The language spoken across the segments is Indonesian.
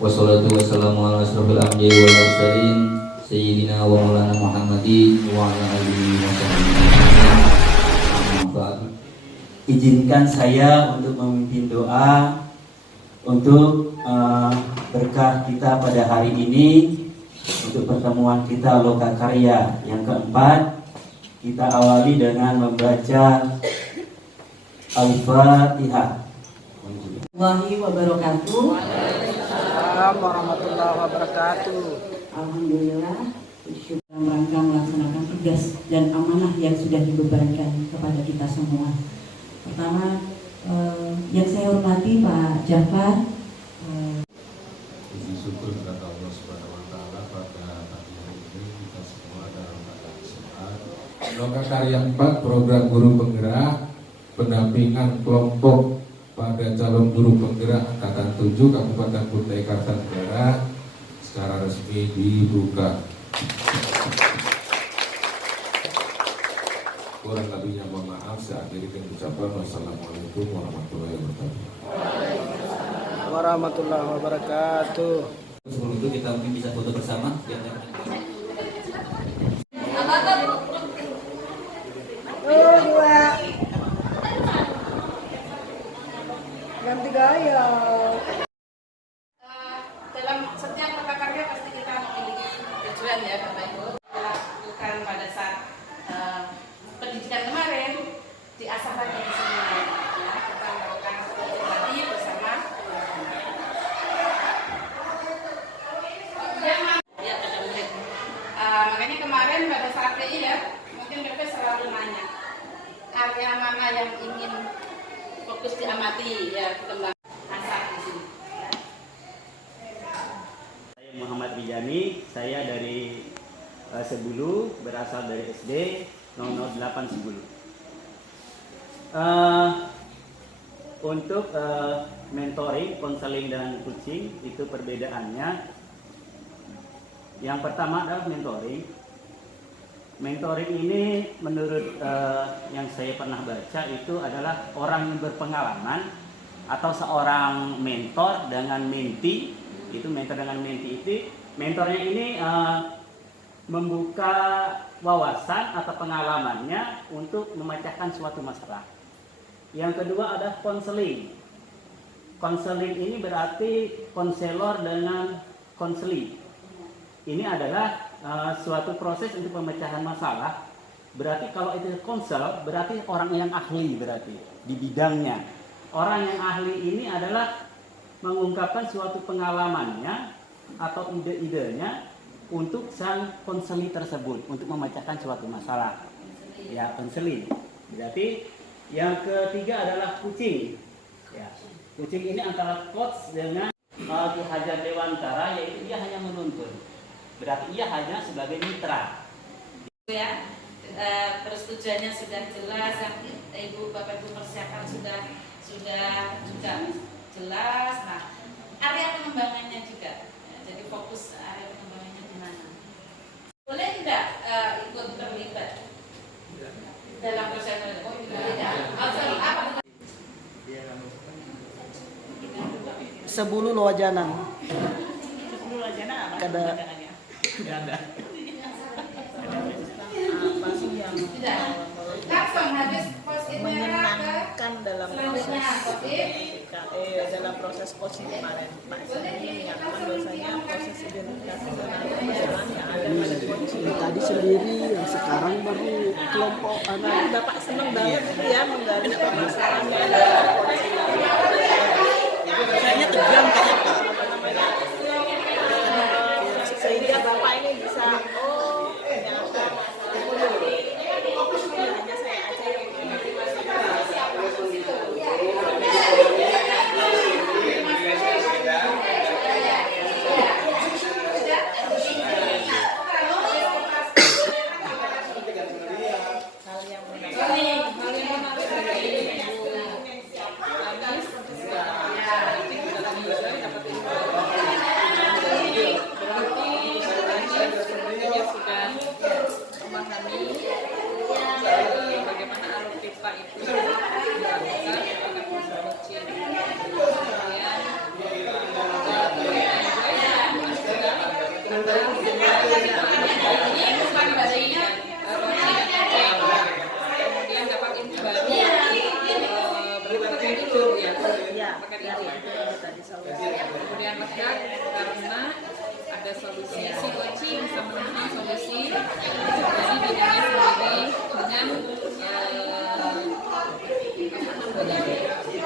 Wassalatu wassalamu ala asrofil anbiya'i wal mursalin Sayyidina wa maulana Muhammadin wa ala alihi wa sahbihi. Izinkan saya untuk memimpin doa untuk berkah kita pada hari ini, untuk pertemuan kita Lokakarya yang keempat. Kita awali dengan membaca Al-Fatihah. Warahmatullahi wabarakatuh. Assalamualaikum warahmatullahi wabarakatuh. Alhamdulillah, bersyukur dalam rangka melaksanakan tugas dan amanah yang sudah dibebankan kepada kita semua. Pertama, yang saya hormati Pak Jafar. Puji syukur kepada Allah Subhanahu wa taala pada pagi hari ini kita semua dalam keadaan sehat. Lokakarya 4 program guru penggerak pendampingan kelompok pada calon guru penggerak angkatan 7 Kabupaten Kutai Kartanegara secara resmi dibuka. Kurang lebihnya mohon maaf. Saya akhiri dengan ucapan wassalamualaikum warahmatullahi wabarakatuh. Warahmatullahi wabarakatuh. Sebelum itu kita mungkin bisa foto bersama. Ganti gaya. Dalam setiap lokakarya pasti kita memiliki tujuan ya Bapak Ibu. Lakukan pada saat pendidikan kemarin diasah lagi di sini ya, kita melakukan tadi bersama ya pada murid. Makanya kemarin pada saat PI ya mungkin BP selalu nanya area mana yang ingin fokus diamati ya kembang asah di sini. Saya Muhammad Rijani, saya dari Sebulu, berasal dari SD 008 Sebulu. Untuk mentoring, konseling dan coaching itu perbedaannya. Yang pertama adalah mentoring. Mentoring ini menurut yang saya pernah baca itu adalah orang yang berpengalaman atau seorang mentor dengan mentee. Itu mentor dengan mentee itu mentornya ini membuka wawasan atau pengalamannya untuk memecahkan suatu masalah. Yang kedua adalah konseling. Konseling ini berarti konselor dengan konseling. Ini adalah suatu proses untuk pemecahan masalah. Berarti kalau itu konsel berarti orang yang ahli berarti di bidangnya. Orang yang ahli ini adalah mengungkapkan suatu pengalamannya atau ide-idenya untuk sang konseli tersebut untuk memecahkan suatu masalah. Ya, konseli. Berarti yang ketiga adalah coaching. Ya, coaching ini antara coach dengan Ki Hajar Dewantara, yaitu dia hanya menuntun. Berarti ia hanya sebagai mitra. Ya, persetujuannya sudah jelas, yang Ibu Bapak Ibu persiapkan sudah juga jelas. Nah, area pengembangannya juga. Ya, jadi fokus area pengembangannya di mana? Boleh tidak ikut terlibat dalam proses itu? Oh, tidak. Apa? Sebulu Loajanan. Sebelum wajana apa? Kada. Tidak ada. Apa sih yang Tidak. Langsung habis pos itu menyenangkan dalam proses selanjutnya dalam proses coaching kemarin? Pak Sandi menyatakan bahwasanya proses identifikasi dengan permasalahan yang ada pada coaching tadi sendiri, yang sekarang baru kelompok anak. Bapak senang banget ya menggali permasalahan yang ada pada coaching. Rasanya tegang kayaknya Pak. Sehingga Bapak ini bisa ternyata fokusnya hanya saya aja yang hal yang solusinya kemudian lega karena ada solusi si koci bisa menemukan solusi dari dirinya sendiri dengan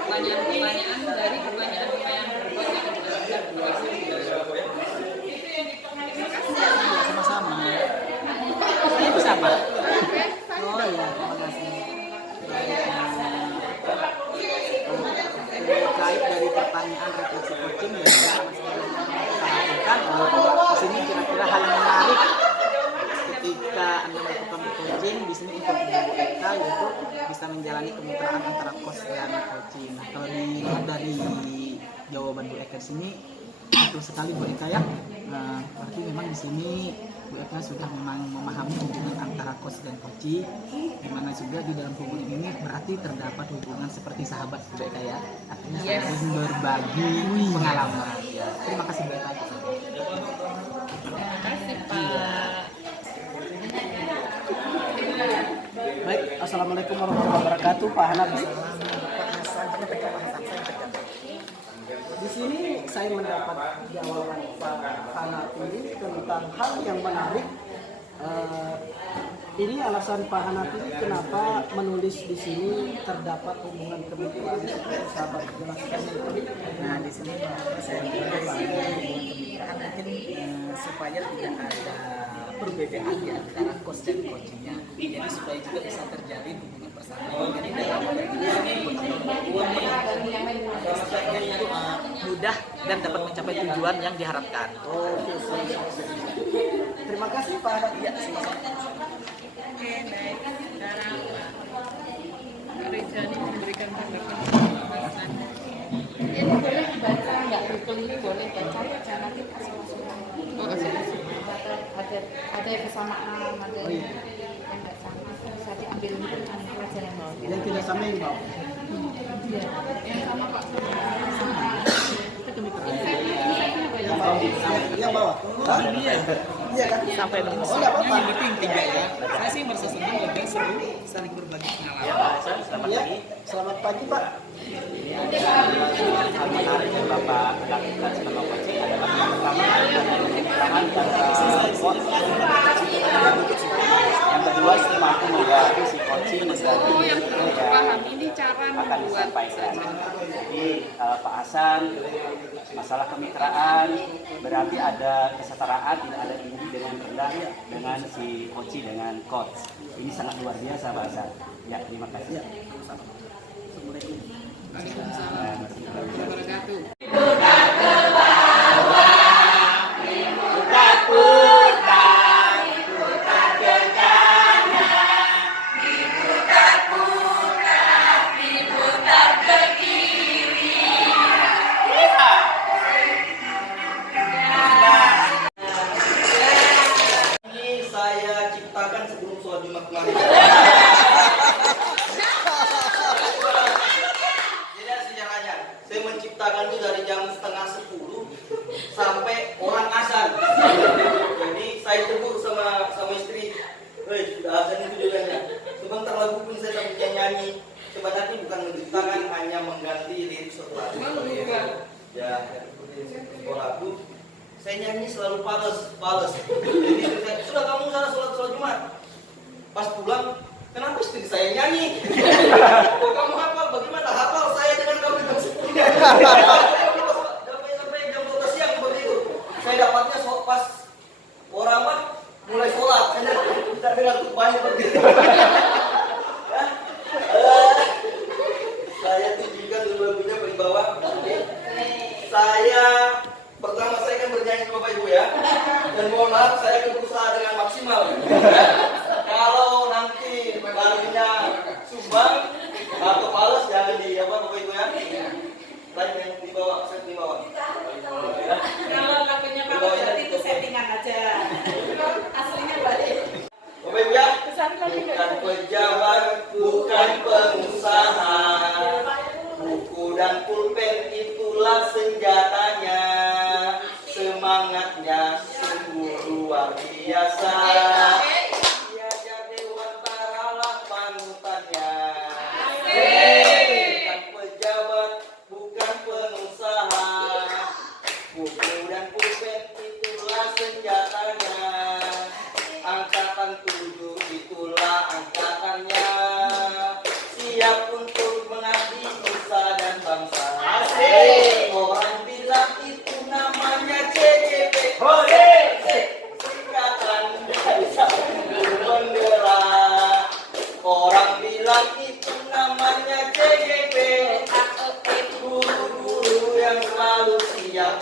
pertanyaan-pertanyaan dari pertanyaan-pertanyaan berbuat yang benar-benar berhasil. Sama-sama. Saya bisa Pak. Oh iya, terima kasih. Terkait dari pertanyaan refleksi coaching ya, kita lakukan di sini kira-kira hal yang menarik ketika Anda melakukan coaching di sini untuk Ibu Eka yaitu bisa menjalani kemitraan antara kos dan coaching. Nah, kalau dilihat dari jawaban Bu Eka di sini betul sekali Bu Eka ya. Nah, berarti memang di sini Bu Eka sudah memang memahami hubungan antara coach dan coaching, di mana juga di dalam hubungan ini berarti terdapat hubungan seperti sahabat Bu Eka ya, artinya saling berbagi pengalaman. Ya. Terima kasih Bu Eka. Terima kasih Pak. Baik, assalamualaikum warahmatullahi wabarakatuh. Pak Hana bisa. Di sini saya mendapat jawaban Pak Hanafi tentang hal yang menarik. Ini alasan Pak Hanafi kenapa menulis di sini terdapat hubungan kemitraan seperti sahabat, jelaskan itu. Nah, di sini saya berbagi hubungan kemitraan mungkin supaya tidak ada perbedaan di antara coach dan coachingnya. Jadi supaya juga bisa terjalin hubungan persahabatan yang dalam mudah dan dapat mencapai tujuan yang diharapkan. Oke, terima kasih Pak Hanafi. Ya, sama-sama. Oke, baik. Sekarang Pak Rizani memberikan tanggapan. Ini boleh dibaca, nggak betul ini boleh baca aja nanti kasih masukan. Oh, kasih Ada kesamaan, ada yang nggak sama. Bisa diambil untuk pelajaran. Yang tidak sama yang bawah. Yang sama Pak. Yang bawah. Yang bawah. Hah? Iya kan? Sampai nomor Oh, enggak apa-apa. yang penting tiga ya. Saya sih merasa senang juga seru saling berbagi pengalaman. Selamat pagi. Selamat pagi Pak. Hal menarik yang Bapak lakukan selama coaching adalah pertama kemitraan antara coach dan yang kedua setelah aku membantu si coaching menjadi yang perlu dipahami ini cara akan membuat disampaikan. Jadi Pak Hasan, masalah kemitraan berarti ada kesetaraan, tidak ada tinggi dengan rendah dengan si coach dengan coach. Ini sangat luar biasa Pak Hasan. Ya, terima kasih. wabarakatuh. Ini saya ciptakan sebelum sholat Jumat kemarin. Jadi sejarahnya, saya menciptakan itu dari jam 9:30 sampai orang azan. Jadi saya tegur sama istri, sudah azan itu judulnya. Sebentar lagu pun saya sambil nyanyi. Sebenarnya bukan menciptakan, hanya mengganti lirik suatu lagu. Ya, lagu. Saya nyanyi selalu pales. Jadi saya, sudah kamu sana sholat Jumat. Pas pulang, kenapa istri saya nyanyi? Kok kamu hafal? Bagaimana hafal saya dengan kamu jam 10? Sampai jam 12 siang seperti itu. Saya dapatnya pas orang mulai sholat. Saya tidak dengar khutbahnya begitu. Saya tunjukkan dulu lagunya di bawah. Pertama saya akan bernyanyi Bapak Ibu ya. Dan mohon maaf saya akan berusaha dengan maksimal. Kalau nanti lagunya sumbang atau fals jangan di Bapak Ibu ya. Lain yang di bawah, set di bawah. Kalau lagunya Pak berarti itu settingan aja. Aslinya balik. Bapak Ibu ya. Bukan pejabat, bukan pengusaha. Buku dan pulpen itulah senjatanya. Semangatnya sungguh luar biasa. Diajar Dewantaralah panutannya. Bukan pejabat, bukan pengusaha.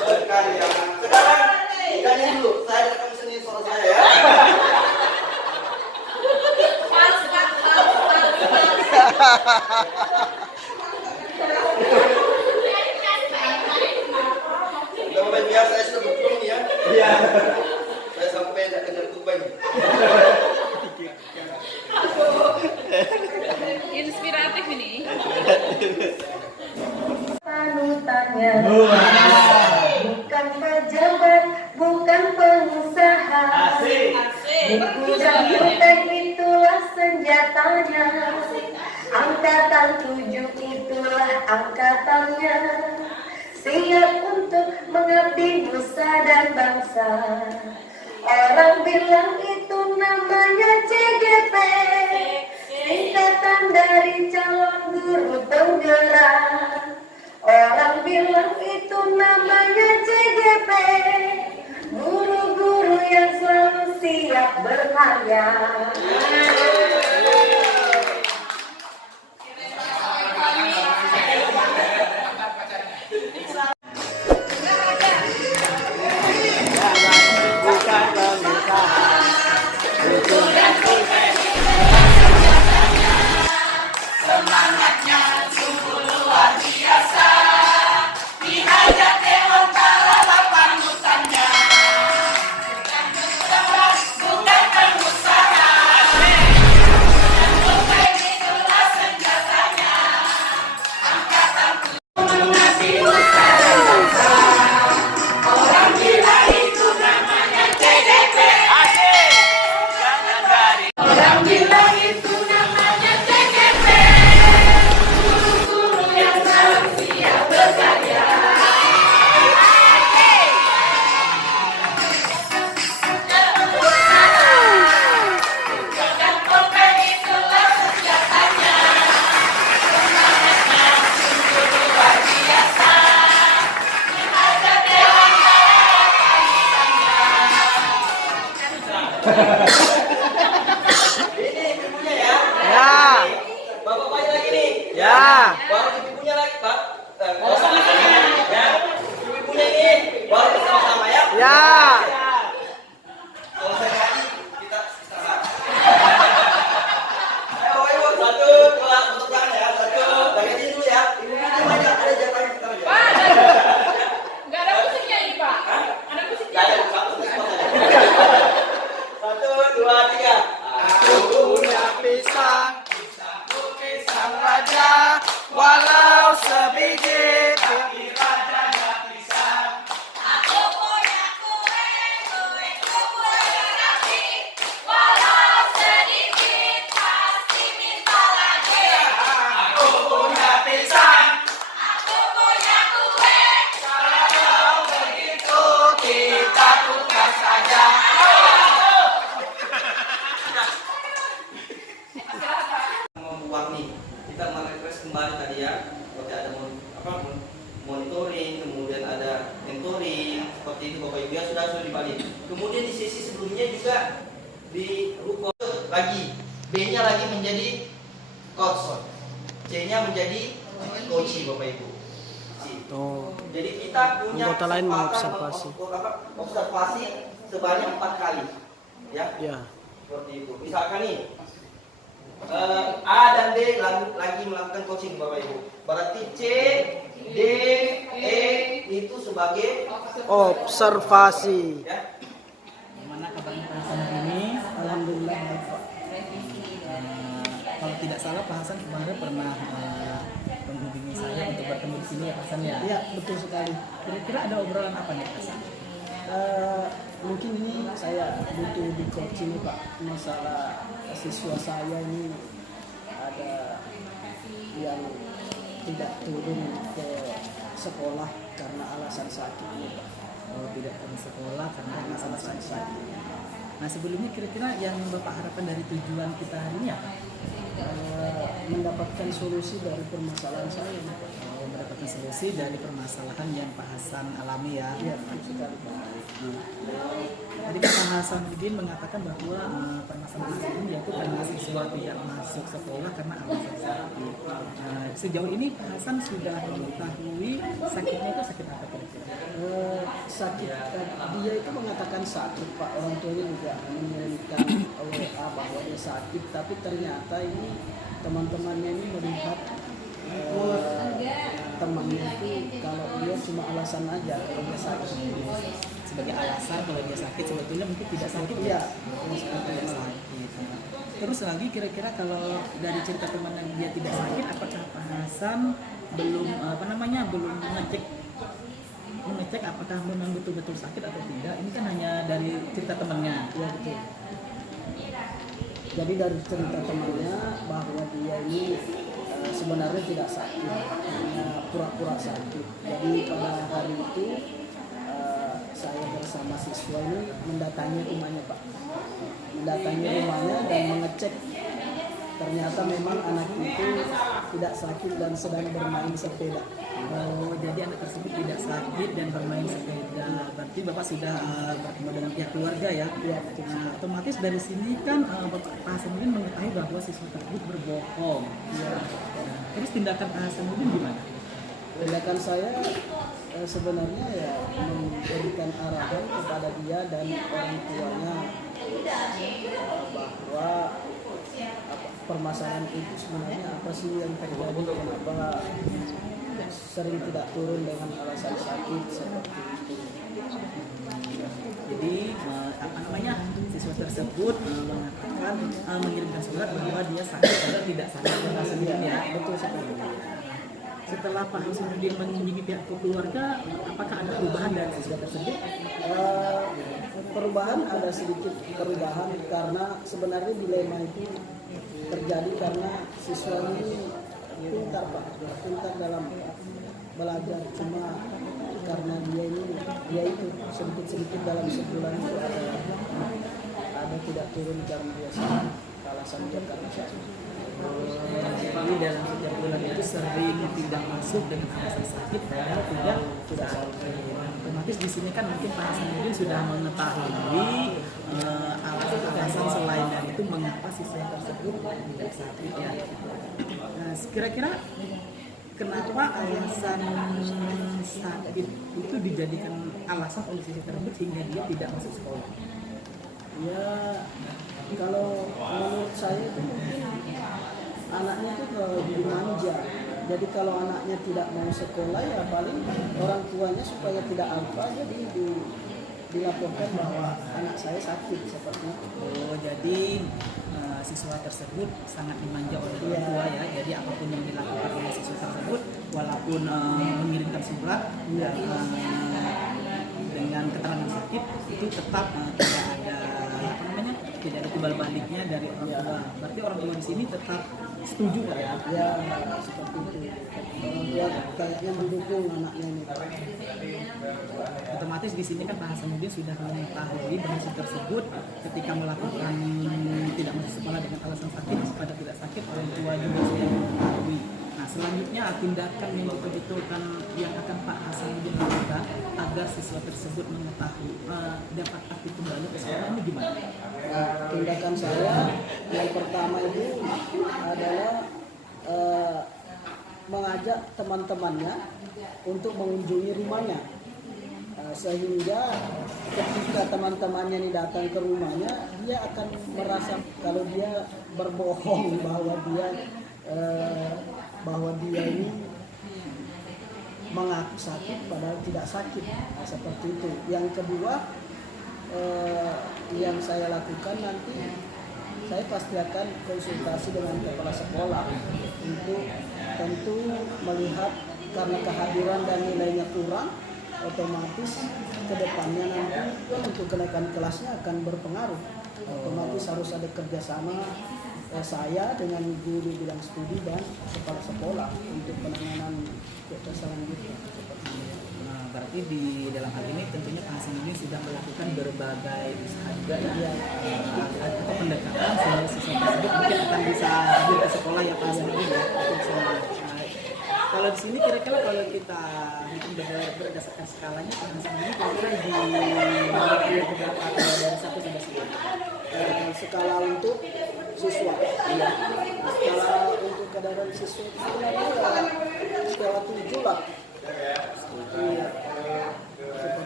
berkarya. Sekarang nyanyi dulu. Saya rekam sendiri suara saya ya. Udah biar saya sudah berkurung ya. Iya. Saya sampai tidak kejar tuban. Inspiratif ini. Panutannya bukan pejabat, bukan pengusaha. Buku dan pulpen itulah senjatanya. Angkatan 7 itulah angkatannya. Siap untuk mengabdi nusa dan bangsa. Orang bilang itu namanya CGP, singkatan dari calon guru penggerak. Orang bilang itu namanya CGP, guru-guru yang selalu siap berkarya. Ini ibunya ya. Ya. Bapak-bapaknya lagi nih. Ya. Baru ibunya lagi, Pak. Ya. Ibunya ini baru bersama-sama ya. Ya. Kalau saya lagi kita sama. Ayo, satu, dua, untuk tangan ya. Satu, bagian ini dulu ya. Ibunya banyak ada jatahnya kita aja. Pak, nggak ada musiknya ini Pak. Ada musiknya. Ya, satu, satu, dua, tiga. Aku punya pisang, pisang raja, walau sebiji tapi rajanya pisang. Aku punya kue, kueku rapi, walau sedikit pasti minta lagi. Aku punya pisang, Aku punya kue, kalau begitu kita tukar saja. Mewarni, kita merefresh kembali tadi ya. Seperti ada monitoring, kemudian ada mentoring, seperti itu Bapak Ibu ya sudah dibalik. Kemudian di sesi sebelumnya juga di ruko lagi B-nya lagi menjadi coach, C-nya menjadi coach Bapak Ibu. Jadi kita punya Anggota lain kesempatan observasi sebanyak 4 kali ya. Ya. Seperti itu. Misalkan nih A dan D lagi melakukan coaching Bapak Ibu. Berarti C, D, E itu sebagai Observasi. ya. Gimana kabarnya Pak Hasan hari ini? Alhamdulillah baik Pak. Kalau tidak salah Pak Hasan kemarin pernah menghubungi saya untuk bertemu di sini ya Pak Hasan ya? Iya betul sekali. Kira-kira ada obrolan apa nih Pak Hasan? Mungkin ini saya butuh di coaching nih Pak. Masalah siswa saya ini ada yang tidak turun ke sekolah karena alasan sakit nih Pak. Oh, tidak turun sekolah karena alasan sakit. Nah sebelumnya kira-kira yang Bapak harapkan dari tujuan kita hari ini apa? Mendapatkan solusi dari permasalahan saya nih Pak. Oh, mendapatkan solusi dari permasalahan yang Pak Hasan alami ya? Iya, sekali Pak. Jadi Pak Hasan Udin mengatakan bahwa permasalahan ini yaitu karena siswa tidak masuk sekolah karena alasan sakit. Sejauh ini Pak Hasan sudah mengetahui sakitnya itu sakit apa kira-kira? sakit, dia itu mengatakan sakit Pak, orang tuanya juga mengirimkan WA bahwa dia sakit, tapi ternyata ini teman-temannya ini melihat temannya itu kalau dia cuma alasan aja kalau dia sakit, Sebagai alasan kalau dia sakit sebetulnya mungkin tidak sakit ya, tidak sakit. Terus lagi kira-kira kalau dari cerita teman yang dia tidak sakit, apakah Pak Hasan belum belum mengecek apakah memang betul-betul sakit atau tidak? Ini kan hanya dari cerita temannya. ya betul. Jadi dari cerita temannya bahwa dia ini sebenarnya tidak sakit, hanya pura-pura sakit. Jadi pada hari itu saya bersama siswa ini mendatangi rumahnya Pak, mendatangi rumahnya dan mengecek. Ternyata memang anak itu tidak sakit dan sedang bermain sepeda. Oh, jadi anak tersebut tidak sakit dan bermain sepeda. Berarti Bapak sudah bertemu dengan pihak keluarga ya? Ya, Nah, otomatis dari sini kan Bapak Hasanuddin mengetahui bahwa siswa tersebut berbohong. ya. Nah, terus tindakan Pak Hasanuddin gimana? Tindakan saya sebenarnya ya memberikan arahan kepada dia dan orang tuanya bahwa permasalahan itu sebenarnya apa sih yang terjadi, kenapa sering tidak turun dengan alasan sakit seperti itu. Jadi siswa tersebut mengatakan mengirimkan surat bahwa dia sakit padahal tidak sakit Pak Hasanuddin ya? Betul sekali. Setelah Pak Hasanuddin mengunjungi pihak keluarga, apakah ada perubahan dari siswa tersebut? Perubahan ada sedikit perubahan karena sebenarnya dilema itu terjadi karena siswa ini pintar Pak, pintar dalam belajar, cuma karena dia itu sedikit dalam sebulan itu ada tidak turun karena dia sakit, alasan dia karena sakit. Jadi dalam setiap bulan itu sering tidak masuk dengan alasan sakit padahal tidak sakit. Otomatis di sini kan mungkin Pak Hasanuddin sudah mengetahui alasan selain dari itu mengapa siswa tersebut tidak sakit ya. Nah, kira-kira kenapa alasan sakit itu dijadikan alasan oleh siswa tersebut sehingga dia tidak masuk sekolah? Ya kalau menurut saya itu mungkin anaknya itu dimanja. Jadi kalau anaknya tidak mau sekolah ya paling orang tuanya supaya tidak alfa jadi dilaporkan bahwa anak saya sakit seperti itu. Oh, jadi siswa tersebut sangat dimanja oleh orang tua ya. Jadi apapun yang dilakukan oleh siswa tersebut, walaupun mengirimkan surat dengan keterangan sakit, itu tetap tidak ada timbal baliknya dari orang tua. Berarti orang tua di sini tetap setuju Pak ya? Ya seperti itu. Orang tua kayaknya mendukung anaknya ini. Otomatis di sini kan Pak Hasanuddin sudah mengetahui bahwa siswa tersebut ketika melakukan tidak masuk sekolah dengan alasan sakit pada tidak sakit, orang tua juga sudah mengetahui. Nah, selanjutnya tindakan yang betul-betul yang akan Pak Hasanuddin lakukan agar siswa tersebut mengetahui dapat aktif kembali ke sekolah ini gimana? Nah, tindakan saya yang pertama itu adalah mengajak teman-temannya untuk mengunjungi rumahnya, sehingga ketika teman-temannya ini datang ke rumahnya, dia akan merasa kalau dia berbohong bahwa dia ini mengaku sakit padahal tidak sakit. Nah, seperti itu. Yang kedua yang saya lakukan nanti, saya pasti akan konsultasi dengan kepala sekolah untuk tentu melihat karena kehadiran dan nilainya kurang, otomatis kedepannya nanti untuk kenaikan kelasnya akan berpengaruh. Otomatis harus ada kerjasama saya dengan guru di bidang studi dan kepala sekolah untuk penanganan selanjutnya. Nah, berarti di dalam hal ini tentunya Pak Hasanuddin sudah melakukan berbagai usaha juga ya, atau pendekatan sehingga siswa tersebut mungkin akan bisa hadir ke sekolah ya Pak Hasanuddin ya. Kalau di sini kira-kira kalau kita hitung berdasarkan skalanya Pak Hasanuddin kira-kira di beberapa dari 1 sampai 10. Skala untuk siswa. Iya. Skala untuk kesadaran siswa itu sebenarnya skala 7 lah. Iya.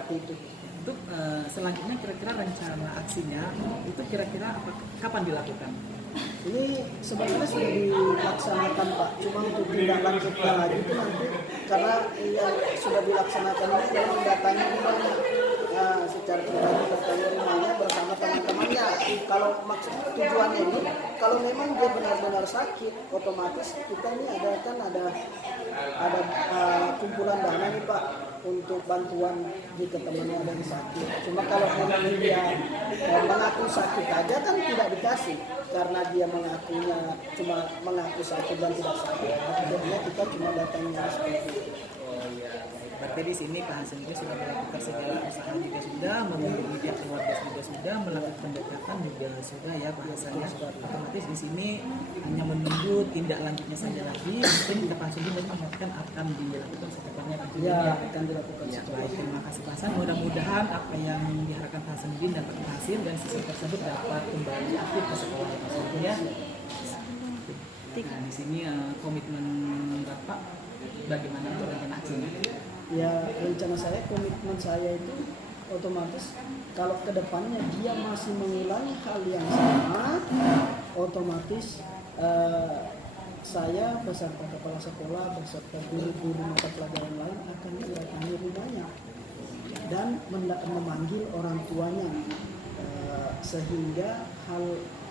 seperti itu. Untuk selanjutnya kira-kira rencana aksinya itu kira-kira kapan dilakukan? Ini sebenarnya sudah dilaksanakan Pak, cuma untuk tindak lanjutnya lagi itu nanti karena yang sudah dilaksanakan ini adalah mendatangi rumahnya. Nah, secara pribadi bertanya rumahnya bersama teman-temannya. Kalau maksud tujuannya ini, kalau memang dia benar-benar sakit, otomatis kita ini ada kumpulan dana nih Pak untuk bantuan jika temannya ada yang sakit. Cuma kalau memang dia mengaku sakit aja kan tidak dikasih, karena dia mengakunya cuma mengaku sakit dan tidak sakit. Akhirnya kita cuma datangnya seperti itu. Oh iya, berarti di sini Pak Hasan juga sudah melakukan segala usaha juga sudah, menghubungi pihak keluarga juga sudah, melakukan pendekatan juga sudah ya Pak Hasan ya. Otomatis di sini hanya menunggu tindak lanjutnya saja lagi. Mungkin Pak Hasan juga mengatakan akan dilakukan secepatnya. Ya, akan dilakukan. Ya, baik, terima kasih Pak Hasan. Mudah-mudahan apa yang diharapkan Pak Hasan ini dapat berhasil dan siswa tersebut dapat kembali aktif ke sekolah Pak Hasan ya. Nah, di sini komitmen Bapak bagaimana untuk rencana aksinya? Ya, rencana saya, komitmen saya itu otomatis kalau kedepannya dia masih mengulangi hal yang sama, otomatis saya beserta kepala sekolah beserta guru-guru mata pelajaran lain akan mendatangi rumahnya dan memanggil orang tuanya, sehingga hal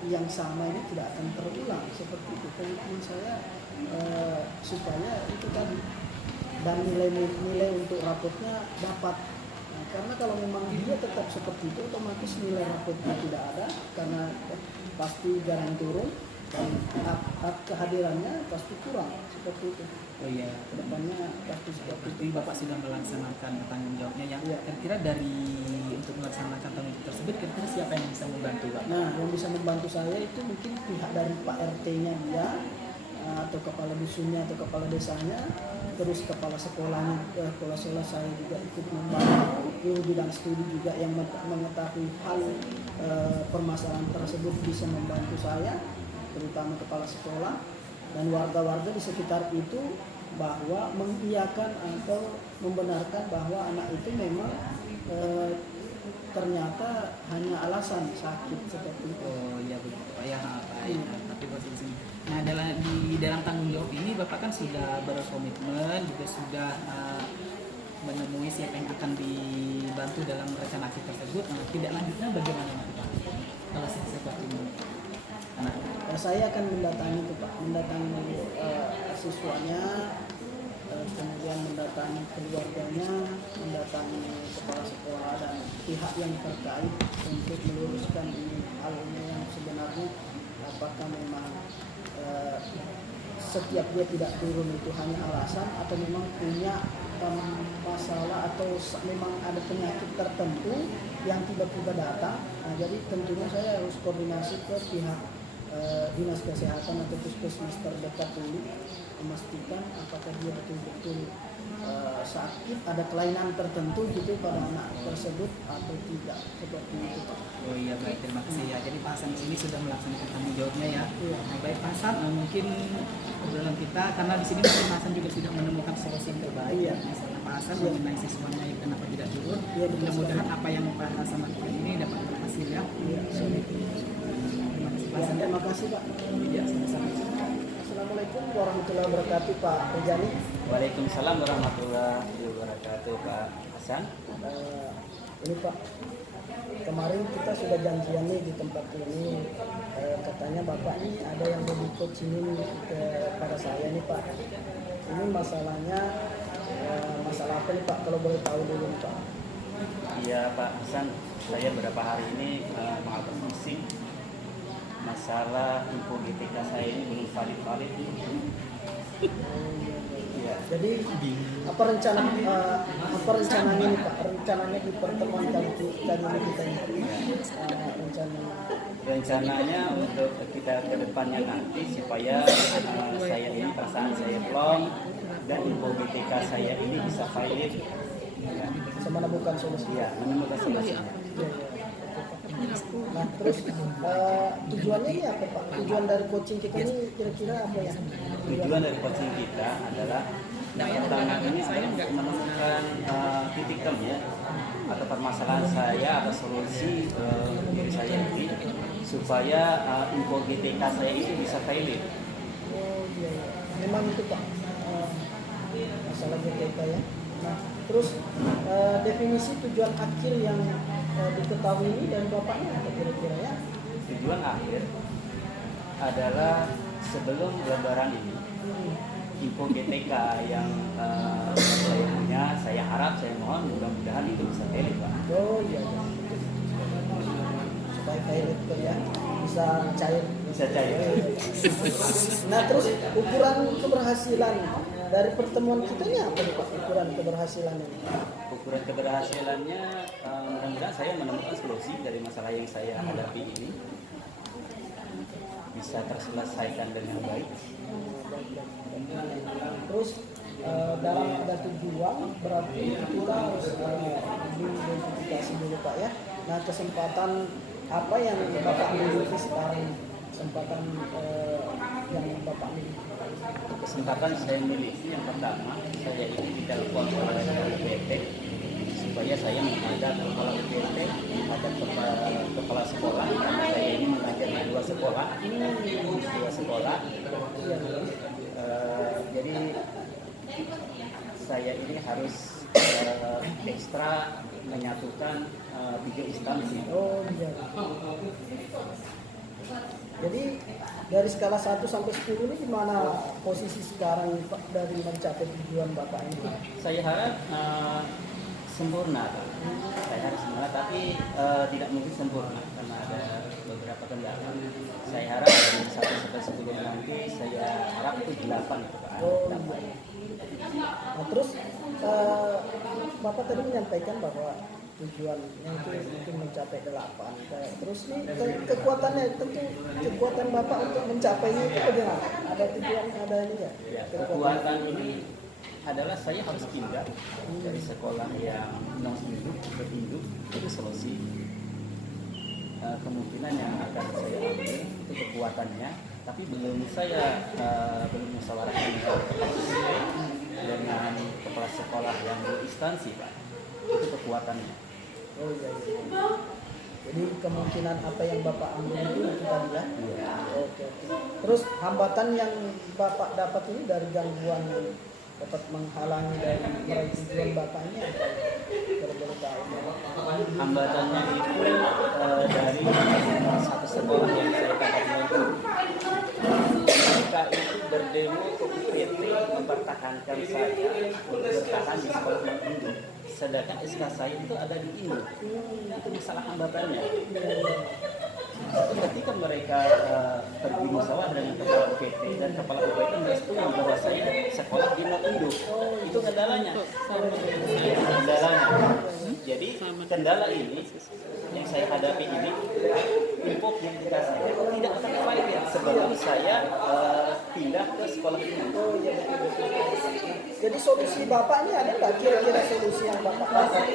yang sama ini tidak akan terulang seperti itu. Komitmen saya supaya itu tadi, dan nilai untuk rapotnya dapat. Nah, karena kalau memang dia tetap seperti itu, otomatis nilai rapotnya tidak ada karena pasti jarang turun dan kehadirannya pasti kurang seperti itu. Oh iya, Kedepannya pasti seperti berarti itu. Bapak sudah melaksanakan tanggung jawabnya ya. Kira-kira dari untuk melaksanakan tanggung jawab tersebut, kira-kira siapa yang bisa membantu Pak? Nah, yang bisa membantu saya itu mungkin pihak dari Pak RT-nya dia, atau kepala dusunnya atau kepala desanya, terus kepala sekolahnya, kepala sekolah saya juga ikut membantu, guru bidang studi juga yang mengetahui hal permasalahan tersebut bisa membantu saya, terutama kepala sekolah dan warga-warga di sekitar itu, bahwa mengiyakan atau membenarkan bahwa anak itu memang ternyata hanya alasan sakit seperti itu. Oh iya begitu ya Pak. Tapi di sini. Nah, di dalam tanggung jawab ini Bapak kan sudah berkomitmen, juga sudah menemui siapa yang akan dibantu dalam rencana aksi tersebut. Nah, tidak lanjutnya bagaimana Pak? Kalau seperti ini. Nah, Saya akan mendatangi itu Pak, mendatangi siswanya, kemudian mendatangi keluarganya, mendatangi kepala sekolah dan pihak yang terkait untuk meluruskan ini hal ini yang sebenarnya apakah memang setiap dia tidak turun itu hanya alasan atau memang punya masalah atau memang ada penyakit tertentu yang tiba-tiba datang. Nah, jadi tentunya saya harus koordinasi ke pihak dinas kesehatan atau puskesmas terdekat dulu, memastikan apakah dia betul-betul sakit, ada kelainan tertentu gitu pada anak tersebut atau tidak, seperti itu Pak. oh iya baik, terima kasih ya. Jadi Pak Hasan di sini sudah melaksanakan tanggung jawabnya ya. Nah, baik Pak Hasan, mungkin obrolan kita karena di sini mungkin Pak Hasan juga sudah menemukan solusi yang terbaik ya. Misalnya Pak Hasan mengenai siswanya yang kenapa tidak turun. Mudah-mudahan apa yang Pak Hasan lakukan ini dapat berhasil ya. Terima kasih Pak. Ya, sama-sama. Assalamualaikum warahmatullahi wabarakatuh Pak Rejani. Waalaikumsalam warahmatullahi wabarakatuh Pak Hasan. Ini Pak, kemarin kita sudah janjian nih di tempat ini, katanya Bapak ini ada yang mau di-coaching kepada saya nih Pak. Ini masalahnya masalah apa nih Pak, kalau boleh tahu dulu nih Pak? Iya Pak Hasan, saya beberapa hari ini mengalami fungsi masalah info GTK saya ini belum valid. Ya. Jadi apa rencananya nih Pak? Rencananya di pertemuan kali kita ini Rencananya untuk kita ke depannya nanti supaya saya ini perasaan saya plong dan info GTK saya ini bisa valid. Ya. Bisa menemukan solusi. Ya, menemukan solusinya. Nah, terus tujuannya ini apa Pak? Tujuan dari coaching kita ini kira-kira apa ya? Tujuan dari coaching kita adalah Pertama ini saya menemukan titik temu atau permasalahan saya atau solusi diri saya ini supaya info GTK saya itu bisa valid. Oh iya, iya. Memang itu Pak masalah GTK ya. Nah, terus definisi tujuan akhir yang diketahui ini dari Bapaknya apa kira-kira ya? Tujuan akhir adalah sebelum Lebaran ini info GTK yang saya punya, saya harap, saya mohon mudah-mudahan itu bisa valid Pak. Oh iya, iya. Supaya valid tuh ya, bisa cair. Bisa cair. Nah terus ukuran keberhasilan dari pertemuan kita ini apa nih Pak? Ukuran keberhasilan ini? Ukuran keberhasilannya mudah-mudahan saya menemukan solusi dari masalah yang saya hadapi ini bisa terselesaikan dengan baik. Terus dalam ada tujuan berarti kita harus diidentifikasi dulu Pak ya. Nah kesempatan apa yang Bapak miliki sekarang, kesempatan yang Bapak miliki? Kesempatan saya miliki yang pertama, saya ini ditelepon oleh PT supaya saya menghadap kepala PT, menghadap kepala sekolah karena saya ini mengajar di dua sekolah. Jadi saya ini harus ekstra menyatukan 3 instansi. Oh iya. Jadi dari skala 1 sampai 10 ini gimana posisi sekarang Pak dari mencapai tujuan Bapak ini? Saya harap sempurna, Pak. Saya harap sempurna, tapi tidak mungkin sempurna karena ada beberapa kendala. Saya harap dari 1 sampai 10 nanti saya harap itu 8 itu Pak. Oh, iya. Nah, terus Bapak tadi menyampaikan bahwa tujuannya itu mungkin mencapai 8. Terus nih kekuatannya, tentu kekuatan Bapak untuk mencapainya itu bagaimana? Ada tujuan, ada ini nggak? Ya, kekuatan ini adalah saya harus pindah dari sekolah yang non-induk ke induk, itu solusi. Kemungkinan yang akan saya ambil itu kekuatannya, tapi belum saya belum musyawarahkan dengan kepala sekolah yang berinstansi Pak. Itu kekuatannya. Oh iya, iya. Jadi kemungkinan apa yang Bapak ambil itu tadi ya? Iya. Oke. Terus hambatan yang Bapak dapat ini dari gangguan yang dapat menghalangi dari meraih tujuan Bapak ini apa? Kalau boleh tahu. Hambatannya itu dari satu sekolah yang saya katakan itu. Mereka itu berdemo ke UPT mempertahankan saya untuk bertahan di sekolah non-induk. Sedangkan SK saya itu ada di induk. Itu masalah hambatannya. Itu ketika mereka pergi musyawarah dengan kepala UPT dan kepala UPT merestui bahwa saya sekolah di non-induk. Itu kendalanya. Jadi kendala ini yang saya hadapi ini info identitas saya tidak akan valid sebelum saya pindah ke sekolah ini. Jadi solusi Bapak ini ada nggak kira-kira solusi yang Bapak dapat?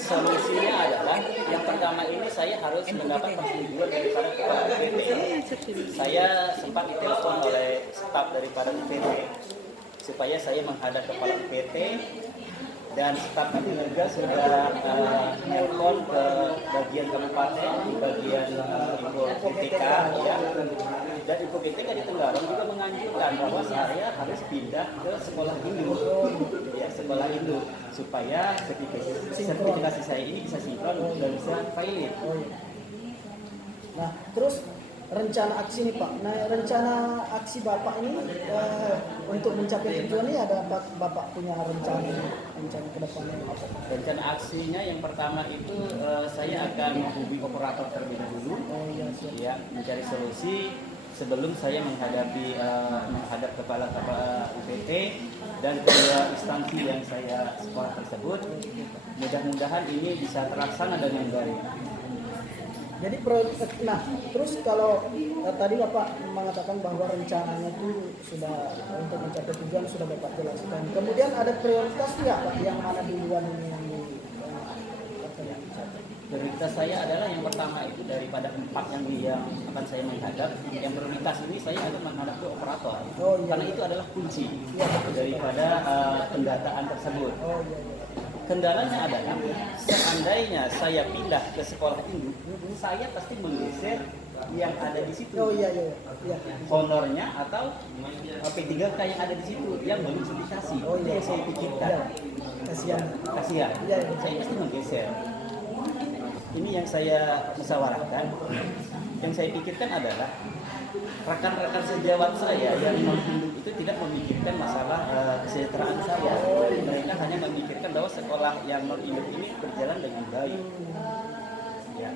Solusinya adalah yang pertama ini saya harus mendapat persetujuan daripada kepala UPT. Saya sempat ditelepon oleh staf daripada UPT supaya saya menghadap kepala UPT dan staf Katinerga sudah nelpon ke bagian kabupaten di bagian info PTK ya. Dan info PTK di Tenggarong juga menganjurkan bahwa saya harus pindah ke sekolah induk ya, sekolah induk supaya sertifikasi saya ini bisa sinkron dan bisa valid. Nah, terus rencana aksi nih Pak. Nah, rencana aksi Bapak ini untuk mencapai tujuan ini ada Bapak punya rencana ke depannya apa? Rencana aksinya yang pertama itu saya akan menghubungi operator terlebih dahulu, ya, mencari solusi sebelum saya menghadap kepala UPT dan kedua instansi yang saya sekolah tersebut. Mudah-mudahan ini bisa terlaksana dengan baik. Jadi nah terus kalau tadi Bapak mengatakan bahwa rencananya itu sudah untuk mencapai tujuan sudah Bapak jelaskan. Kemudian ada prioritas nggak Pak yang mana duluan ini yang dicapai? Prioritas saya adalah yang pertama itu daripada 4 yang akan saya menghadap, yang prioritas ini saya akan menghadap ke operator. Karena itu adalah kunci daripada pendataan tersebut. Kendalanya adalah seandainya saya pindah ke sekolah induk, saya pasti menggeser yang ada di situ. Honornya atau P3K yang ada di situ yang belum sertifikasi. Itu yang saya pikirkan. Kasihan. Saya pasti menggeser. Ini yang saya musyawarahkan. Yang saya pikirkan adalah rekan-rekan sejawat saya yang non-induk itu tidak memikirkan masalah kesejahteraan saya. Mereka hanya memikirkan bahwa sekolah yang non-induk ini berjalan dengan baik. Ya,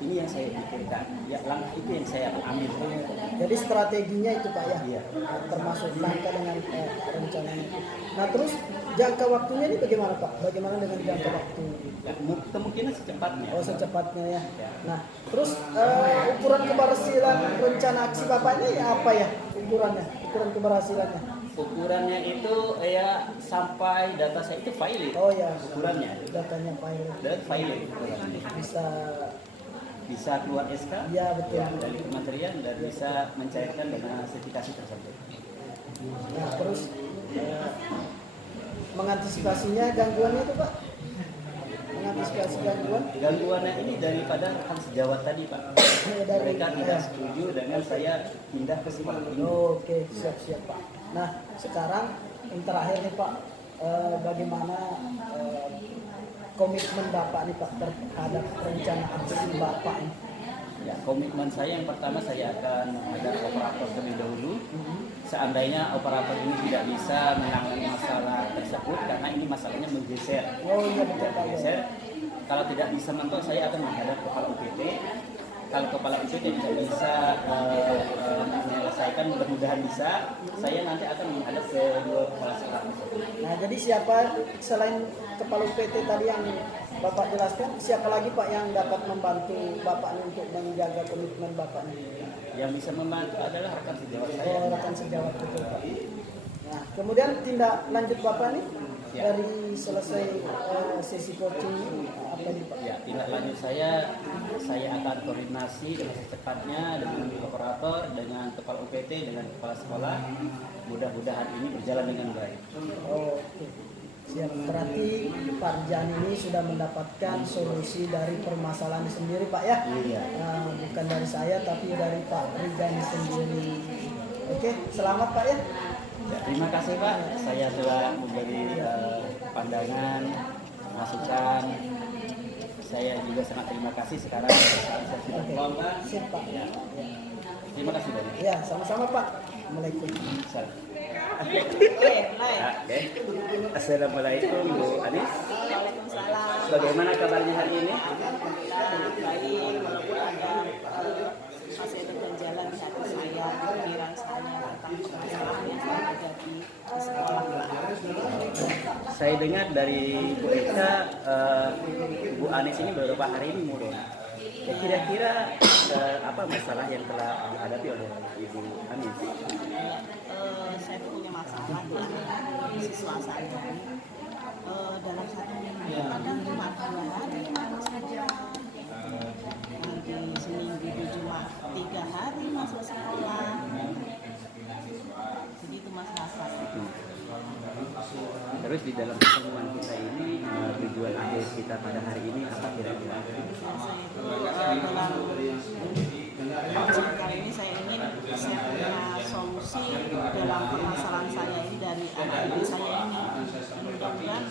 ini yang saya pikirkan. Ya, langkah itu yang saya ambil. Jadi strateginya itu Pak ya, Iya. termasuk langkah dengan rencananya. Nah terus jangka waktunya ini bagaimana Pak? Bagaimana dengan jangka waktu? Kemungkinan secepatnya. Oh secepatnya ya. Nah terus ukuran keberhasilan rencana aksi Bapaknya ya apa ya ukurannya? Ukuran keberhasilannya? Ukurannya itu ya sampai data saya itu valid. Oh ya. Ukurannya. Datanya valid. Dan valid ukurannya. Bisa keluar SK ya, betul. Dari kementerian dan bisa mencairkan dana sertifikasi tersebut. Nah terus mengantisipasinya gangguannya itu Pak? Mengantisipasi gangguannya ini daripada rekan sejawat tadi Pak. Mereka tidak setuju dengan saya pindah ke sekolah ini. Oke, siap Pak. Nah sekarang yang terakhir nih Pak, bagaimana komitmen Bapak nih Pak terhadap rencana aksi Bapak ini? Ya, komitmen saya yang pertama saya akan ada operator terlebih dahulu. Seandainya operator ini tidak bisa menangani masalah tersebut karena ini masalahnya menggeser. Oh iya betul Pak. Menggeser. Kalau tidak bisa mentok saya akan menghadap kepala UPT. Kalau kepala UPT tidak bisa menyelesaikan, mudah-mudahan bisa, saya nanti akan menghadap ke dua kepala sekolah. Nah jadi siapa selain kepala UPT tadi yang Bapak jelaskan, siapa lagi Pak yang dapat membantu Bapak untuk menjaga komitmen Bapak ini? Yang bisa membantu adalah rekan sejawat saya. Oh, rekan sejawat betul Pak. Nah, kemudian tindak lanjut Bapak nih dari selesai sesi coaching ini apa nih Pak? Ya, tindak lanjut saya akan koordinasi dengan secepatnya dengan operator, dengan kepala UPT, dengan kepala sekolah. Mudah-mudahan ini berjalan dengan baik. Oh, oke. Siap. Berarti Pak Jan ini sudah mendapatkan solusi dari permasalahan sendiri Pak ya? Iya. Bukan dari saya tapi dari Pak Rizani sendiri. Oke, selamat Pak ya. Ya, terima kasih Pak, saya telah memberi pandangan, masukan. Saya juga sangat terima kasih sekarang saya sudah pulang Pak. Siap Pak. Ya. Terima kasih banyak. Ya, sama-sama Pak. Assalamualaikum. Oke. Assalamualaikum Bu Anis. Bagaimana kabarnya hari ini? Baik, walaupun ada masih ada ganjalan di hati saya, pikiran saya tentang masalah yang saya hadapi di sekolah. Saya dengar dari Bu Eka, Bu Anis ini beberapa hari ini murung. Ya, kira-kira apa masalah yang telah dihadapi oleh Ibu Anis? Saya punya masalah dengan siswa saya. Dalam satu minggu kadang cuma 2 hari saja. Nanti seminggu itu cuma 3 hari masuk sekolah. Jadi itu masalah saya. Terus di dalam pertemuan kita ini tujuan akhir kita pada hari ini apa kira-kira? Saya itu dalam kali ini saya ingin saya punya solusi dalam permasalahan saya ini dari anak ibu saya ini. Mudah-mudahan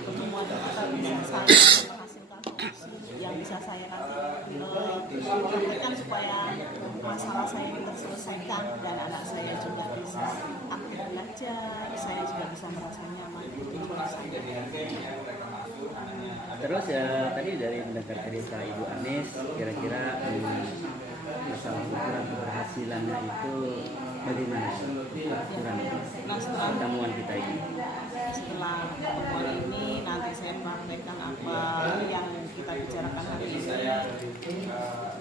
pertemuan kita bisa saya menghasilkan solusi yang bisa saya nanti lakukan supaya masalah saya ini terselesaikan dan anak saya juga bisa aktif belajar, saya juga bisa merasa nyaman di sekolah saya. Terus ya tadi dari mendengar cerita Ibu Anis, kira-kira masalah ukuran keberhasilannya itu bagaimana ukuran pertemuan kita ini? Setelah pertemuan ini nanti saya praktekkan apa yang kita bicarakan hari ini.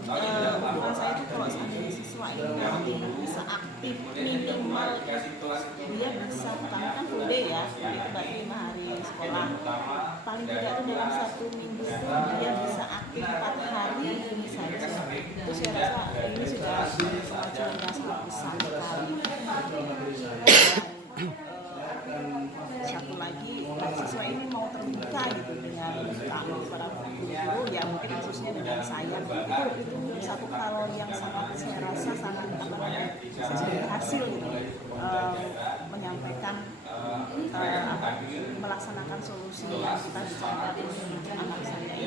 Ukuran saya itu kalau seandainya siswa ini nanti bisa aktif minimal dia bisa, karena kan full day ya, itu berarti 5 hari sekolah. paling tidak itu dalam 1 minggu itu dia bisa aktif 4 hari ini saja. Itu saya rasa ini sudah kemajuan yang sangat besar sekali. Dan satu lagi, siswa ini mau terbuka gitu dengan kalau para guru ya mungkin khususnya dengan saya itu satu hal yang sangat saya rasa sangat saya sudah berhasil gitu menyampaikan melaksanakan solusi yang kita bicarakan untuk anak saya ini.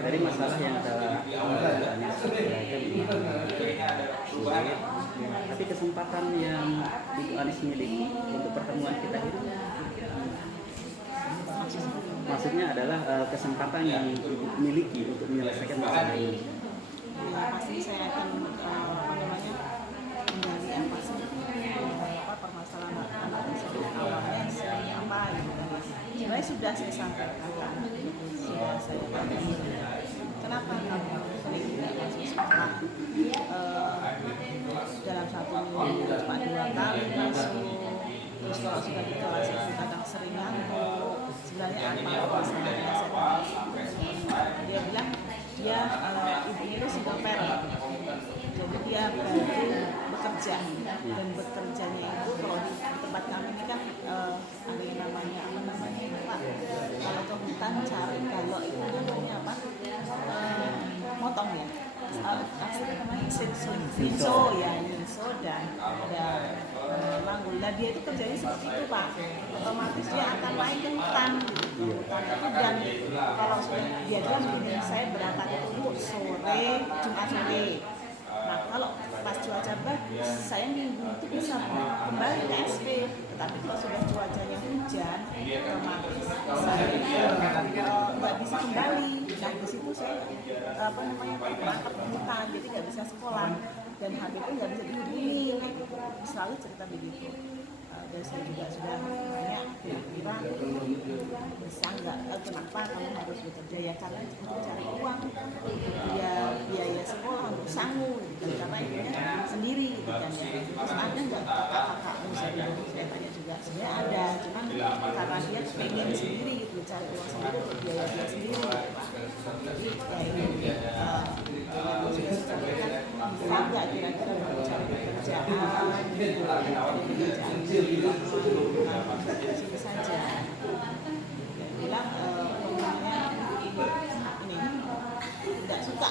Dari masalah yang tapi kesempatan yang Ibu Anis miliki untuk pertemuan kita itu maksudnya adalah kesempatan yang Ibu miliki untuk menyelesaikan masalah ini. Ya, pasti saya akan menggali apa sih permasalahan anak saya awalnya seperti apa gitu. Sebenarnya sudah saya sampaikan, sudah saya tanya kenapa kamu sering masuk sekolah dalam 1 minggu cuma 2 kali masuk, terus kalau sudah di kelas itu kadang sering ngantuk, sebenarnya apa masalahnya? Dia bilang dia ibunya itu single parent, jadi dia baru bekerja dan bekerjanya itu kalau di tempat kami ini kan ada yang namanya itu Pak, kalau ke hutan cari kalau itu namanya apa motong ya, namanya sinso ya, sinso dan langgul. Nah dia itu kerjanya seperti itu Pak, otomatis dia akan naik ke hutan gitu, hutan itu. Dan kalau dia bilang begini, saya berangkat itu sore Jumat sore. Nah kalau pas cuaca bagus, saya minggu itu bisa kembali ke SP. Tetapi kalau sudah cuacanya hujan, otomatis saya nggak bisa kembali. Nah di situ saya terperangkap di hutan, jadi nggak bisa sekolah dan HP pun nggak bisa dihubungi. Selalu cerita begitu. Dan saya juga sudah banyak kira-kira bisa nggak, kenapa kamu harus bekerja ya, karena untuk cari uang biaya sekolah untuk sangu gitu, karena ibunya sendiri gitu kan ya. Terus ada nggak kakak-kakakmu, saya tanya juga, sebenarnya ada, cuman karena dia pengen sendiri gitu, cari uang sendiri untuk biaya dia sendiri gitu Pak. Jadi ya ini sudah sampaikan, bisa nggak kira-kira mau cari pekerjaan gitu, pekerjaan sini saja. Dia bilang pemainnya ini tidak suka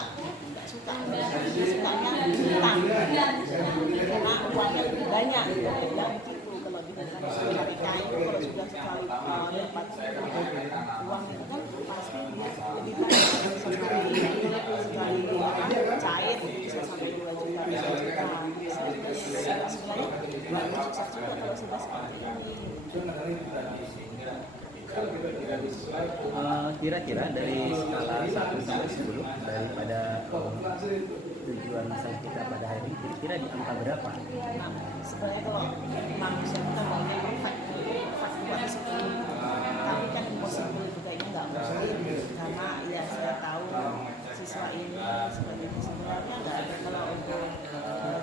sukanya hutang karena uangnya lebih banyak. Dia bilang begitu, kalau di hutan cari kain kalau sudah sekali dapat uang itu kan pasti dia lebih banyak sekali cair bisa sampai 2 juta. Sebenarnya sukses juga kalau sudah seperti ini. Kira-kira dari skala 1 sampai 10 daripada tujuan masalah kita pada hari ini, kira-kira di angka berapa? Nah, sebenarnya kalau manusia kita maunya perfect buat 10, tapi kan impossible juga ini nggak mungkin, karena ya saya tahu siswa ini sebagai sebenarnya nggak ada, kalau untuk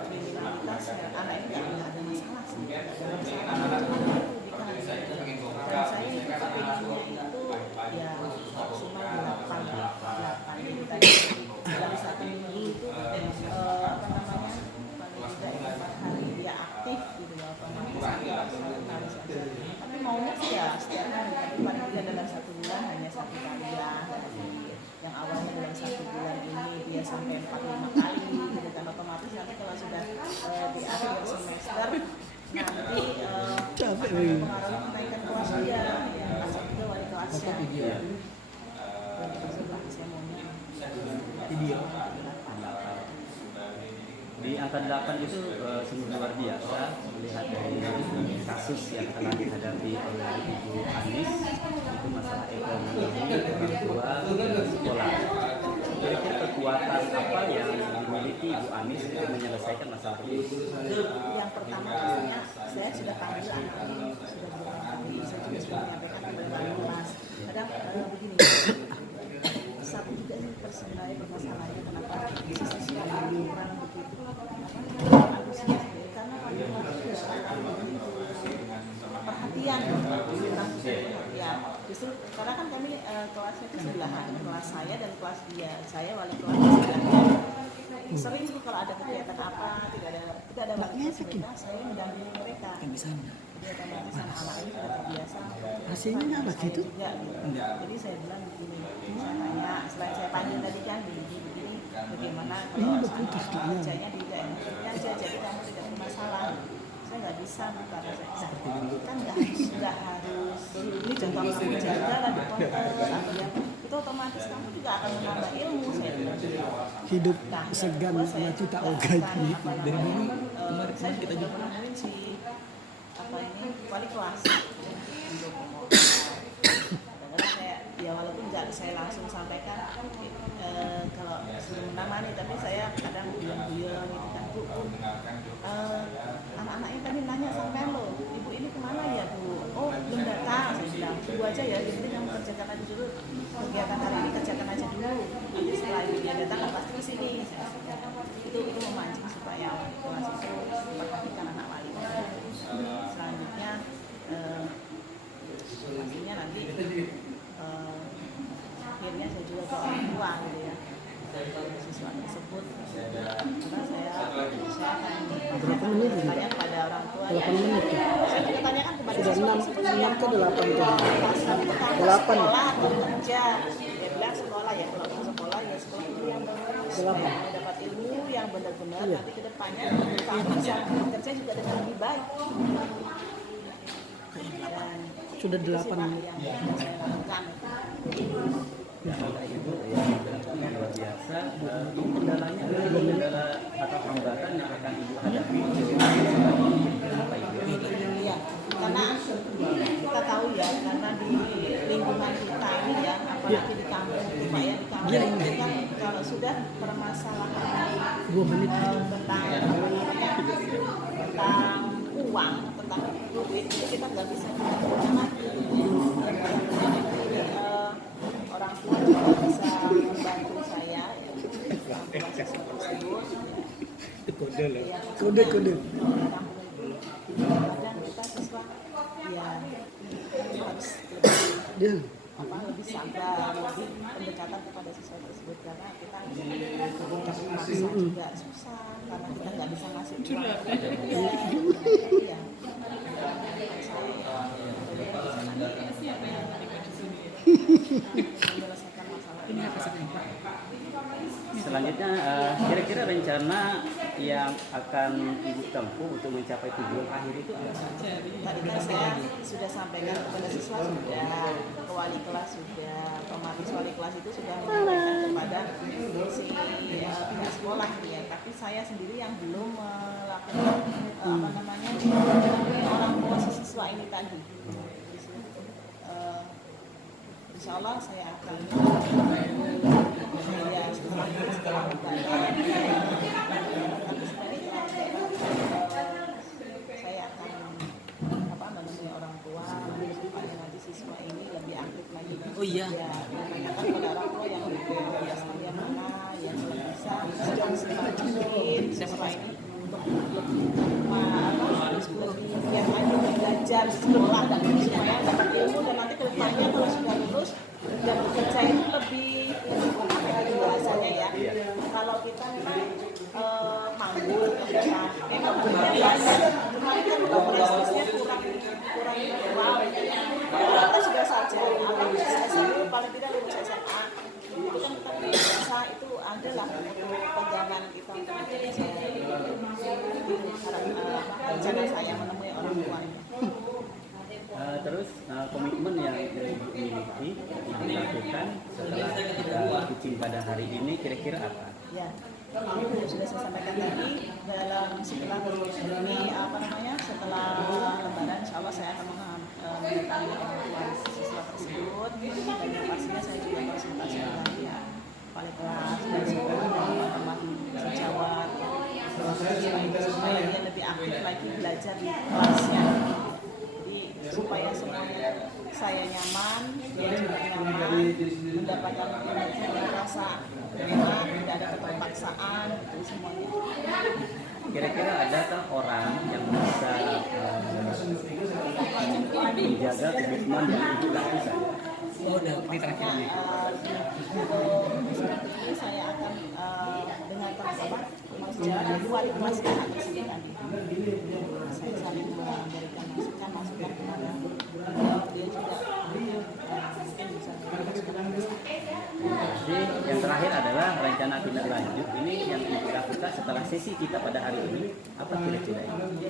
kriminalitas anak ini nggak ada masalah sih, nggak ada masalah, cuma itu dan saya itu KPG-nya itu ya maksimal 8 gitu tadi dalam 1 minggu itu paling tidak 4 hari dia aktif gitu ya, otomatis harus ada. Tapi maunya sih ya setiap hari, tapi paling tidak dalam 1 bulan hanya 1 kali ya. Yang awalnya dalam 1 bulan ini dia sampai 4-5 kali gitu, dan otomatis nanti kalau sudah di akhir semester nanti pengaruh kenaikan kelas dia, kelas 3 wali kelasnya. Saya maunya Di angka 8 itu sungguh luar biasa melihat dari kasus yang telah dihadapi oleh Ibu Anis, itu masalah ekonomi orang tua dan sekolah. Kira-kira kekuatan apa yang dimiliki Ibu Anis untuk menyelesaikan masalah ini? Yang pertama pastinya saya sudah panggil anak ini, sudah beberapa kali, saya juga sudah menyampaikan kepada kelas. Kadang begini, satu juga sih sebenarnya permasalahannya kenapa siswa ini kurang begitu antusias, karena perhatian kurang perhatian. Justru karena kan kami kelasnya sebelahan, kelas saya dan kelas dia, saya wali kelas sebelahnya. Sering tuh kalau ada kegiatan apa, tidak ada waktu mereka, saya mendampingi mereka. Dia otomatis anak-anak ini sudah terbiasa. Hasilnya apa gitu? Juga, gitu. Jadi saya bilang begini, saya tanya, selain saya panggil tadi kan begini, bagaimana kalau kerjanya di daerah aja, jadi kamu tidak ada masalah. Saya nggak bisa karena saya kan nggak harus ini contoh kamu jaga lah di konter atau yang itu otomatis kamu juga akan menambah ilmu. Saya bilang Hidup segan mati tak ogat. Dari dulu saya juga juga menemuin si apa ini wali kelas untuk kadang saya ya walaupun nggak saya langsung sampaikan kalau sudah menamani, tapi saya kadang bilang gitu kan, Bu, anak-anaknya tadi nanya sampai lo, ibu ini kemana ya Bu? Oh belum datang. Saya bilang tunggu aja ya, jadi kamu kerjakan aja dulu kegiatan hari ini, kerjakan aja dulu, nanti setelah dia datang kan pasti kesini. Itu memancing supaya kelas itu memperhatikan anak wali. Selanjutnya pastinya nanti akhirnya saya juga ke orang tua gitu ya, siswa tersebut, karena saya akan bertanya kepada orang tua ya. Saya juga tanyakan kepada siswa tersebut yang ke 8 sekolah atau kerja. Dia bilang sekolah ya, kalau sekolah ya sekolah itu yang bagus, supaya dapat ilmu yang benar-benar nanti ke depannya kamu bisa bekerja juga dengan lebih baik. Dan sudah 8 yang saya lakukan. Ibu yang luar biasa. Ini kendalanya adalah kendala atau hambatan yang akan ibu hadapi. Apa ibu? Iya, karena kita tahu ya, karena di lingkungan kita ini ya, apalagi di kampung, Pak ya, di kampung itu kan kalau sudah permasalahan tentang uang, tentang duit, itu kita nggak bisa karena orang tua juga bisa membantu saya kode kadang kita siswa ya harus lebih sabar, lebih pendekatan kepada siswa tersebut, karena kita maksa juga susah, karena kita nggak bisa ngasih uang ya. Menyelesaikan masalah ini apa sih? Selanjutnya kira-kira rencana yang akan ibu tempuh untuk mencapai tujuan akhir itu apa? Tadi kan saya sudah sampaikan kepada siswa, sudah ke wali kelas, sudah otomatis wali kelas itu sudah menyampaikan kepada si pihak sekolah ya. Tapi saya sendiri yang belum melakukan orang tua si siswa ini tadi. Insya Allah saya akan ya setelah lebaran saya akan menemui orang tua supaya nanti siswa ini lebih aktif lagi. Oh iya. Ya, menanyakan pada orang tua yang biasa yang mana yang bisa mungkin siswa ini untuk lebih giat lagi belajar sekolah dan supaya dapat ilmu, dan nanti ke depannya kalau sudah lulus dan bekerja itu lebih bahasanya ya. Kalau kita memang manggul memang belajar, kemarin kan progresnya kurang wow. Kita sudah sarjana, SMA paling tidak lulus SMA, itu kan kita biasa itu adalah pegangan kita untuk bekerja. Rencana saya menemui orang tua ini. Terus komitmen yang ibu miliki yang dilakukan setelah kita kucing pada hari ini kira-kira apa? Ya, itu sudah saya sampaikan tadi dalam setelah ini setelah lebaran, insya Allah saya akan mendatangi orang tua siswa tersebut, dan yang pastinya saya juga konsultasi dengan ya wali kelas dan sekolah dan teman sejawat supaya dia lebih aktif lagi belajar di kelasnya. Supaya semuanya saya nyaman, dia juga nyaman, mendapatkan rasa nyaman, tidak ada keterpaksaan, itu semuanya. kira-kira adakah orang yang bisa menjaga komitmen yang ibu lakukan? Oh, udah ini terakhir nih. Ini saya akan dengarkan maksudnya luar ikhlaskan hati sendiri tadi. Saya saling memberikan masukan kepada dia juga mungkin bisa Jadi yang terakhir adalah rencana tindak lanjut ini yang dilakukan setelah sesi kita pada hari ini, apa kira-kira ini?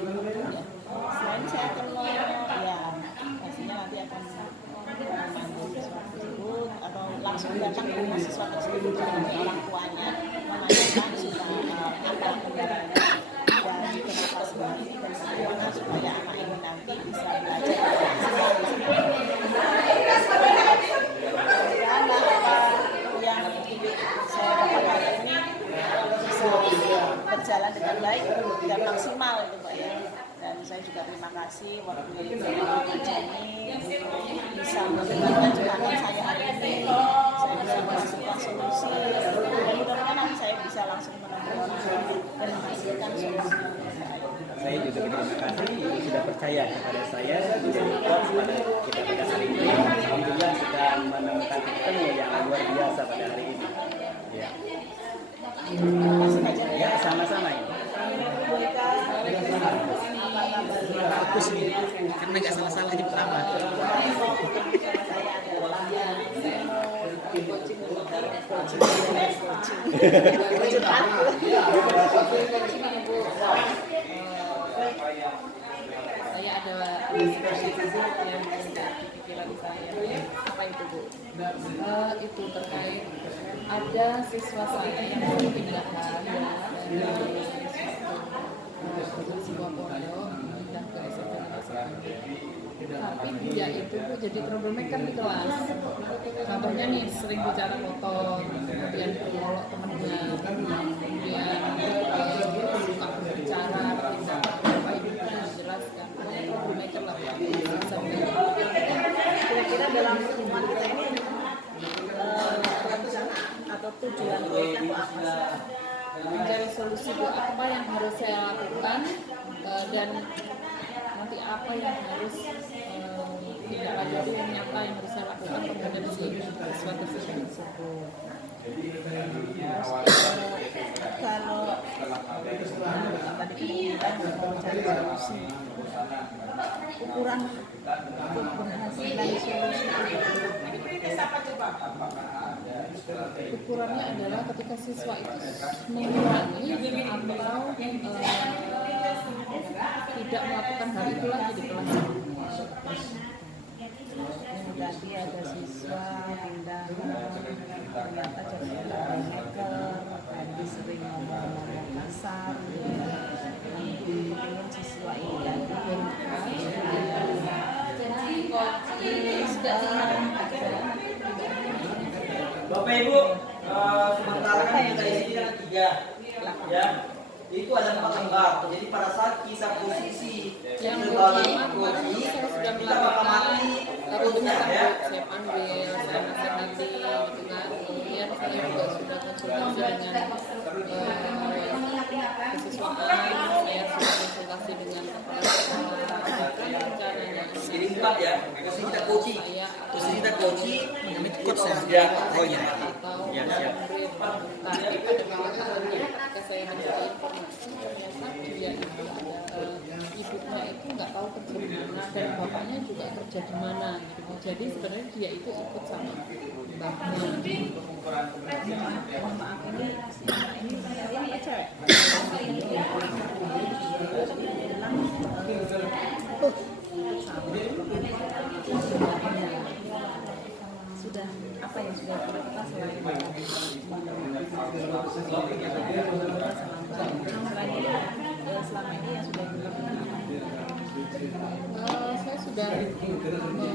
selain saya akan pastinya nanti akan memanggil siswa tersebut atau langsung datang ke rumah siswa tersebut dengan orang tuanya menanyakan apa kendalanya dan kenapa seperti ini dan bagaimana supaya anak ini nanti bisa belajar dan apa yang saya dapat hari ini bisa berjalan dengan baik dan maksimal itu Pak ya. Dan saya juga terima kasih waktu Pak Jani bisa mendengarkan curhatan saya hari ini. Saya bisa menghasilkan solusi dan mudah-mudahan nanti saya bisa langsung menemukan dan menghasilkan solusi. Saya juga terima kasih Ibu sudah percaya kepada saya menjadi coach pada kita pada hari ini. Alhamdulillah sudah menemukan temu yang luar biasa pada hari ini. Ya, sama-sama ya. Aku sendiri karena nggak salah-salah di pertama. Saya ada yang menjadi pikiran saya. Apa itu Bu? Itu terkait ada siswa saya yang baru pindahkan dari sebuah pondok pindah ke SMP Negeri Satu. Tapi dia itu Bu jadi troublemaker di kelas. Contohnya nih sering bicara kotor, kemudian melolok temennya, kemudian suka berbicara, tidak apa itu dijelaskan. Pokoknya troublemaker lah. Kira-kira dalam pertemuan kita ini rencana atau tujuan kita itu apa sih? Mencari solusi buat apa yang harus saya lakukan dan nanti apa yang harus tidak lanjut apa yang harus saya lakukan terhadap siswa tersebut. Kalau tadi kita bilang mencari solusi, ukuran keberhasilan solusi ukurannya adalah ketika siswa itu mengurangi atau tidak melakukan hal itu lagi di kelas. yang tadi ada siswa pindah ternyata jadi troublemaker, tadi sering ngomong kasar, ingin siswa ini tadi Bapak Ibu, sementara kan kita isi kan 3, ya. Itu ada 4 lembar. Jadi pada saat kita posisi sebagai coach, kita bakal mati terusnya ya. Saya panggil, saya nasihati gitu kan. Kemudian saya juga sudah konsultasi dengan kesiswaan, saya sudah konsultasi dengan kepala sekolah, rencananya Jadi 4 ya. Posisi kita coaching. Posisi kita coaching, namanya coach ya. Oh iya. Ya, siap. Ada kalanya ketika saya mencari informasi ternyata dia itu ada ibunya itu nggak tahu kerja di mana dan bapaknya juga kerja di mana gitu. Jadi sebenarnya dia itu ikut sama mbaknya. maaf ini aja sudah apa yang sudah kita selain selama ini yang sudah dilakukan saya sudah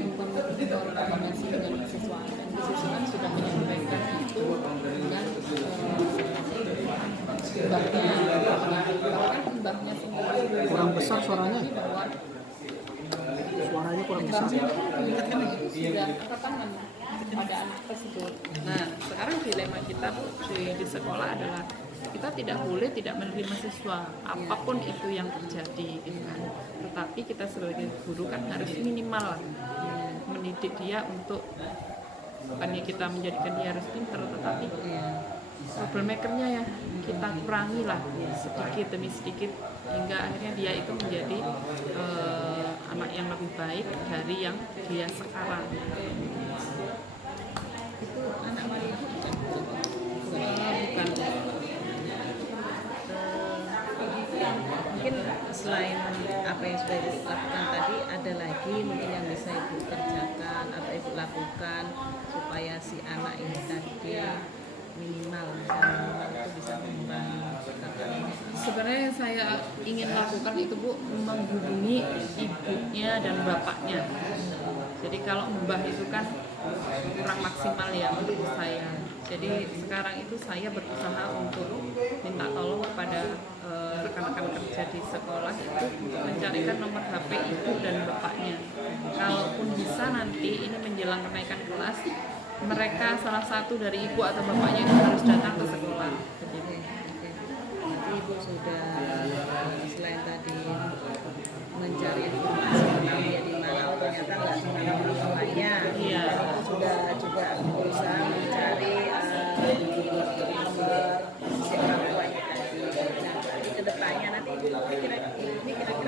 berkoordinasi dengan siswa dan siswa sudah menyampaikan itu dengan mbaknya sendiri Kurang besar suaranya. Suaranya kurang besar. itu sudah rekaman pada anak tersebut. Nah, sekarang dilema kita di sekolah adalah kita tidak boleh tidak menerima siswa apapun itu yang terjadi gitu kan. Tetapi kita sebagai guru kan harus minimal mendidik dia untuk, bukannya kita menjadikan dia harus pinter, tetapi troublemakernya ya kita kurangi lah sedikit demi sedikit hingga akhirnya dia itu menjadi anak yang lebih baik dari yang dia sekarang. Itu anak Maria bukan? Bukan. Mungkin selain apa yang sudah dilakukan tadi, ada lagi mungkin yang bisa ibu kerjakan atau ibu lakukan supaya si anak ini tadi minimal itu bisa mengurangi perkataan. Sebenarnya yang saya ingin lakukan itu Bu, menghubungi ibunya dan bapaknya. Jadi kalau mbah itu kan kurang maksimal ya untuk saya. Jadi sekarang itu saya berusaha untuk minta tolong kepada rekan-rekan kerja di sekolah itu untuk mencarikan nomor HP ibu dan bapaknya. Kalaupun bisa nanti ini menjelang kenaikan kelas, mereka salah satu dari ibu atau bapaknya itu harus datang ke sekolah. Nanti ibu sudah selain tadi mencari informasi tentang dia di mana, ternyata nggak cuma nomor tuanya. Iya. Ibu sudah juga berusaha mencari nomor si orang tuanya tadi. Nah, di kedepannya nanti kira-kira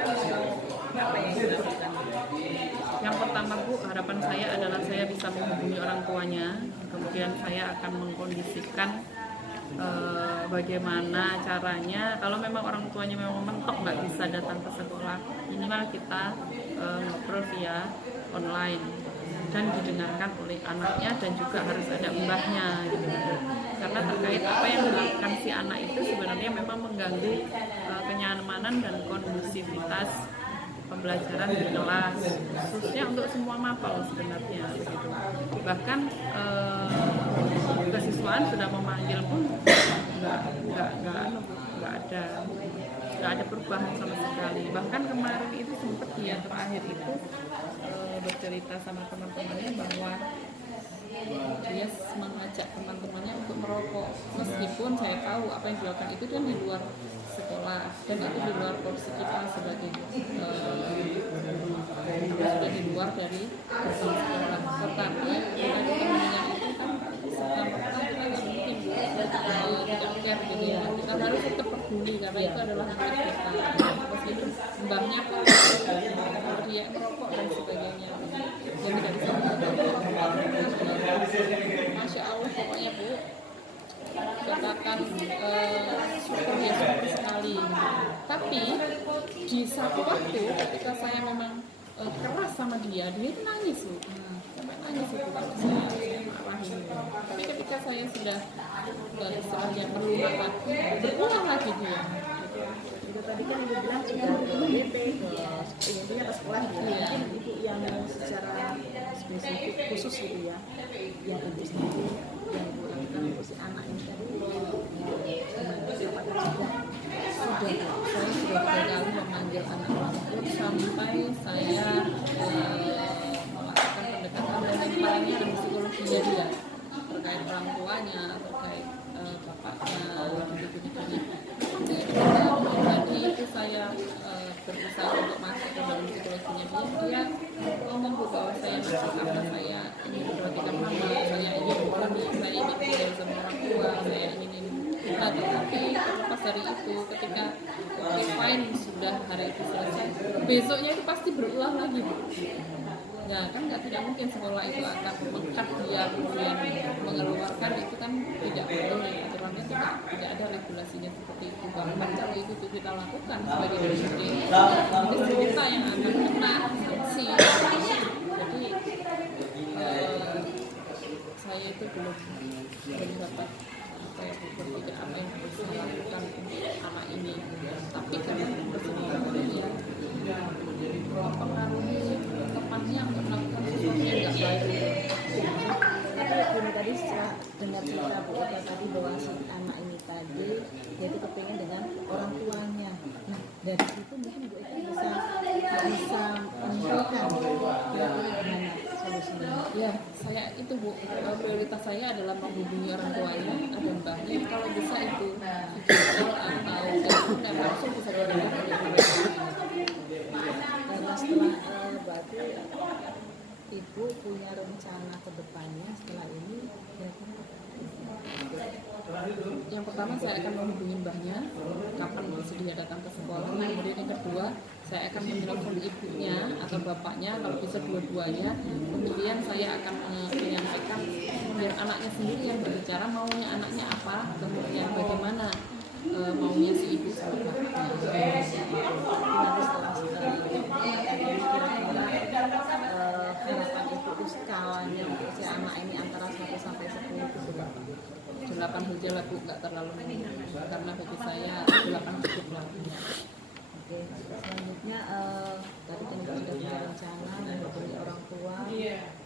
mau apa yang dilakukan? Yang pertama Bu, harapan saya adalah saya bisa menghubungi orang tuanya. Kemudian saya akan mengkondisikan bagaimana caranya kalau memang orang tuanya memang mentok nggak bisa datang ke sekolah, minimal kita ngobrol via online dan didengarkan oleh anaknya dan juga harus ada mbahnya gitu. Karena terkait apa yang dilakukan si anak itu sebenarnya memang mengganggu kenyamanan dan kondusivitas pembelajaran di kelas, khususnya untuk semua mapel sebenarnya begitu. Bahkan kesiswaan sudah memanggil pun nggak ada perubahan sama sekali. Bahkan kemarin itu sempat dia terakhir itu bercerita sama teman-temannya bahwa dia mengajak teman-temannya untuk merokok, meskipun saya tahu apa yang dilakukan itu kan di luar sekolah dan itu di luar porsi kita sebagai sudah di luar dari gerbang sekolah. Tetapi kita temannya itu kan serta-merta kita nggak mungkin tidak care gitu ya. Kita harus tetap peduli karena itu adalah milik kita. Meskipun mbahnya pun dia merokok dan sebagainya, dia tidak bisa Masya Allah pokoknya Bu, katakan syukur ya syukur sekali. Tapi di satu waktu ketika saya memang keras sama dia itu nangis Bu, sampai nangis itu kalau saya marahin. Tapi ketika saya sudah soalnya perlu lagi, berulang lagi dia. Itu tadi kan ibu bilang sudah ke BP, intinya ke sekolah gitu. Mungkin ibu yang secara spesifik khusus gitu ya, yang tentu saja yang ibu lakukan untuk si anak ini tadi, apakah sudah Saya sudah 3 kali memanggil anak tersebut sampai saya melakukan pendekatan dan yang palingnya ada psikologinya dia terkait orang tuanya, terkait bapaknya, gitu-gitu. Tadi itu saya berusaha untuk masuk ke dalam psikologinya dia ngomong bahwa saya masuk karena saya ingin memperhatikan mama, saya ingin saya ingin tinggal sama orang tua, saya ingin ini. Nah, tetapi terlepas dari itu, ketika fine sudah hari itu selesai, besoknya itu pasti berulang lagi. Ya kan tidak mungkin sekolah itu akan mengkat dia kemudian mengeluarkan, itu kan tidak boleh, aturannya tidak ada regulasinya seperti itu. Bahkan kalau itu kita lakukan sebagai disiplin, itu kita yang akan kena sanksi. Jadi saya itu belum dapat berpikir apa yang harus saya lakukan untuk anak ini. Tapi karena bersedia mempengaruhi temannya untuk melakukan sesuatu yang tidak baik. Tapi ini tadi setelah dengar cerita Bu Eka tadi bahwa si anak ini tadi dia itu kepingin dengan orang tuanya. Nah dari situ mungkin Bu Eka bisa menyimpulkan kira-kira gimana solusinya. Ya, saya itu Bu, prioritas saya adalah menghubungi orang tuanya dan mbahnya. Kalau bisa itu video atau telepon dan langsung bisa dilakukan Karena setelah berarti Ibu punya rencana ke depannya setelah ini kira-kira yang pertama saya akan menghubungi mbahnya kapan bersedia datang ke sekolah. Kemudian yang kedua saya akan menelpon ibunya atau bapaknya kalau bisa dua-duanya. Kemudian saya akan menyampaikan biar anaknya sendiri yang berbicara maunya anaknya apa, kemudian bagaimana maunya si ibu sama bapaknya. nanti setelah harapan Ibu itu skalanya untuk si anak ini antara 1 sampai 10 itu berapa? 8 saja lah Bu, nggak terlalu karena bagi saya 8 cukup lah. Oke, selanjutnya tadi kan Ibu sudah punya rencana menghubungi orang tua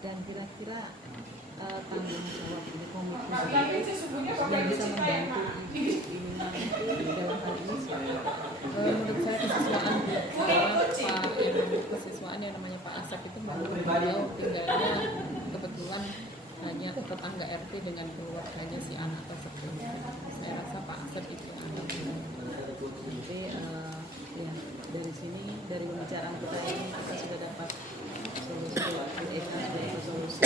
dan kira-kira tanggung jawab ini komitmen yang bisa membantu Ibu nanti dalam hal ini menurut saya kesiswaan kesiswaan yang namanya Pak Asep itu beliau tinggalnya kebetulan hanya tetangga RT dengan keluarganya si anak tersebut. Saya rasa Pak Asep itu anak. Jadi ya dari sini dari pembicaraan kita ini kita sudah dapat solusi, Bu Eka sudah dapat solusi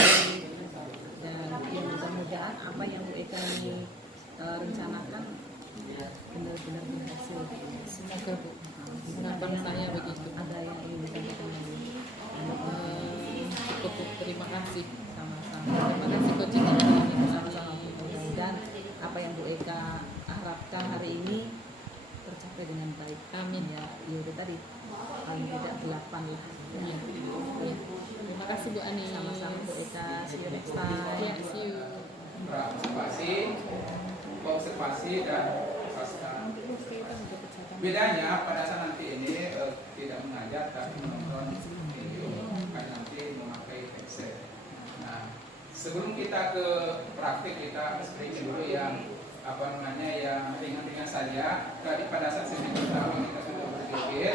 dan ya mudah-mudahan apa yang Bu Eka ini rencanakan benar-benar berhasil. Semoga Bu. Harapan saya begitu. Ada yang ingin ditanyakan lagi? Cukup Bu, terima kasih. Sama-sama. Terima kasih coaching ini. Sama-sama. Mudah-mudahan apa yang Bu Eka harapkan hari ini tercapai dengan baik. Amin. Ya, itu tadi paling tidak 8 lah. Ya. Terima kasih Bu Ani. Sama-sama Bu Eka. See you next time. Ya, see you. Observasi dan sastra. Bedanya pada saat nanti ini tidak mengajar tapi menonton video, kan nanti memakai headset. Nah, sebelum kita ke praktik kita screening dulu yang yang ringan-ringan saja. Tadi pada saat sesi pertama kita sudah berpikir,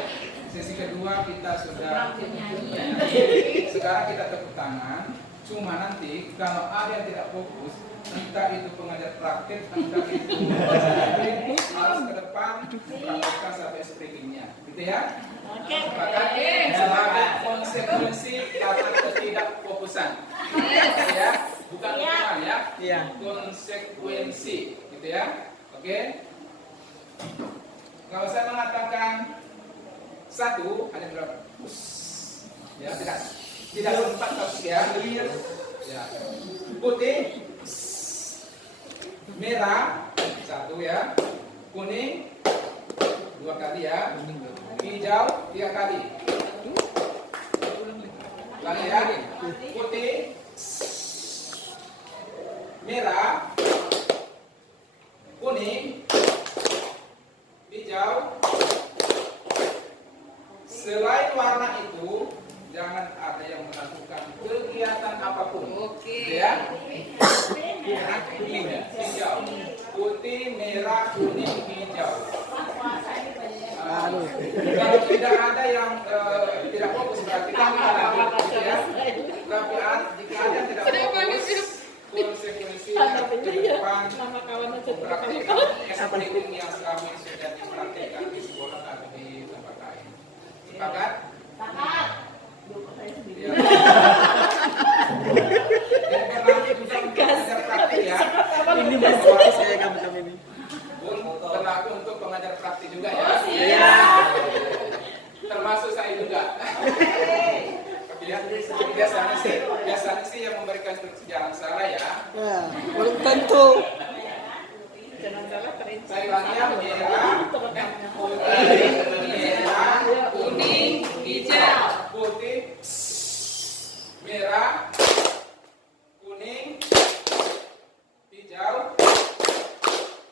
sesi kedua kita sudah bernyanyi. Sekarang kita tepuk tangan. Cuma nanti kalau ada yang tidak fokus, entah itu pengajar praktik, entah itu harus ke depan melakukan sampai speakingnya, gitu ya? Oke. Sebagai konsekuensi karena ketidakfokusan, ya, bukan hukuman ya? Iya. Konsekuensi, gitu ya? Oke. Kalau saya mengatakan 1, ada berapa? Ya, tidak sempat harus ya. Ya. Putih, merah 1 ya, kuning 2 kali ya, hijau 3 kali. Lagi ya, putih, merah, kuning, hijau. Selain warna itu, jangan ada yang melakukan kegiatan apapun. Oke. Ya. Merah, kuning, hijau. Putih, merah, kuning, hijau. Kalau tidak ada yang tidak fokus berarti kami lagi, ya. Tapi jika ada yang tidak fokus, konsekuensi ke depan praktik SPM yang kami sudah dipraktikkan di sekolah atau di tempat lain. Sepakat? Sepakat. Ya. Ini masih saya kami ini. Berlaku untuk pengajar praktik juga ya. Iya. Termasuk saya juga. Biasanya sih yang memberikan instruksi jangan salah ya. Ya, belum tentu. Jangan salah terinspirasi. Saya bilangnya merah, putih, merah, kuning, hijau. Putih, merah, kuning, hijau,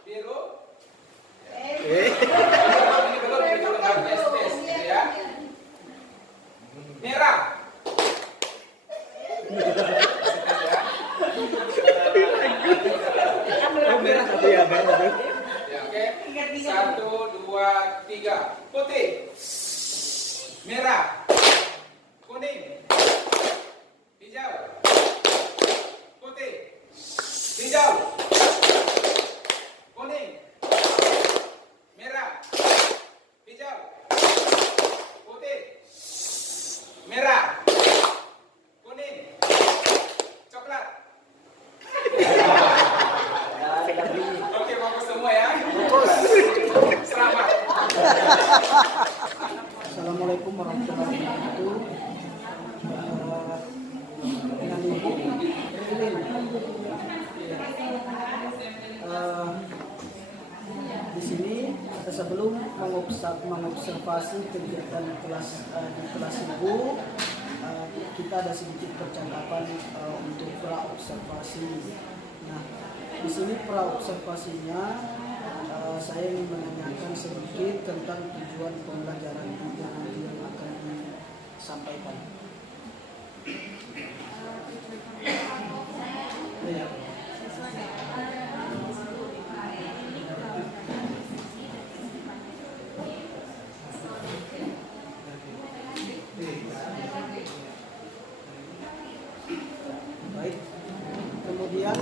biru. Ini belum tes gitu ya. Merah. Merah satu ya, merah. Ya, oke. 1, 2, 3. Putih, merah, kuning, hijau. mengobservasi kegiatan di kelas ibu, kita ada sedikit percakapan untuk praobservasi. Nah, di sini praobservasinya saya ingin menanyakan sedikit tentang tujuan pembelajaran yang nanti yang akan disampaikan. Ya. Baik. Kemudian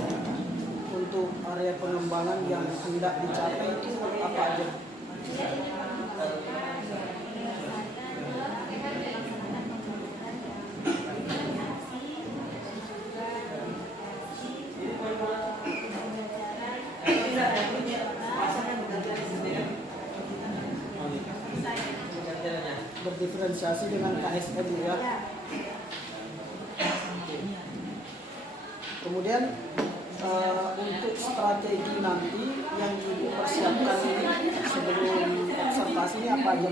untuk area pengembangan yang hendak dicapai itu apa aja? Berdiferensiasi dengan KSM ya. Kemudian untuk strategi nanti yang dipersiapkan sebelum observasi ini apa aja?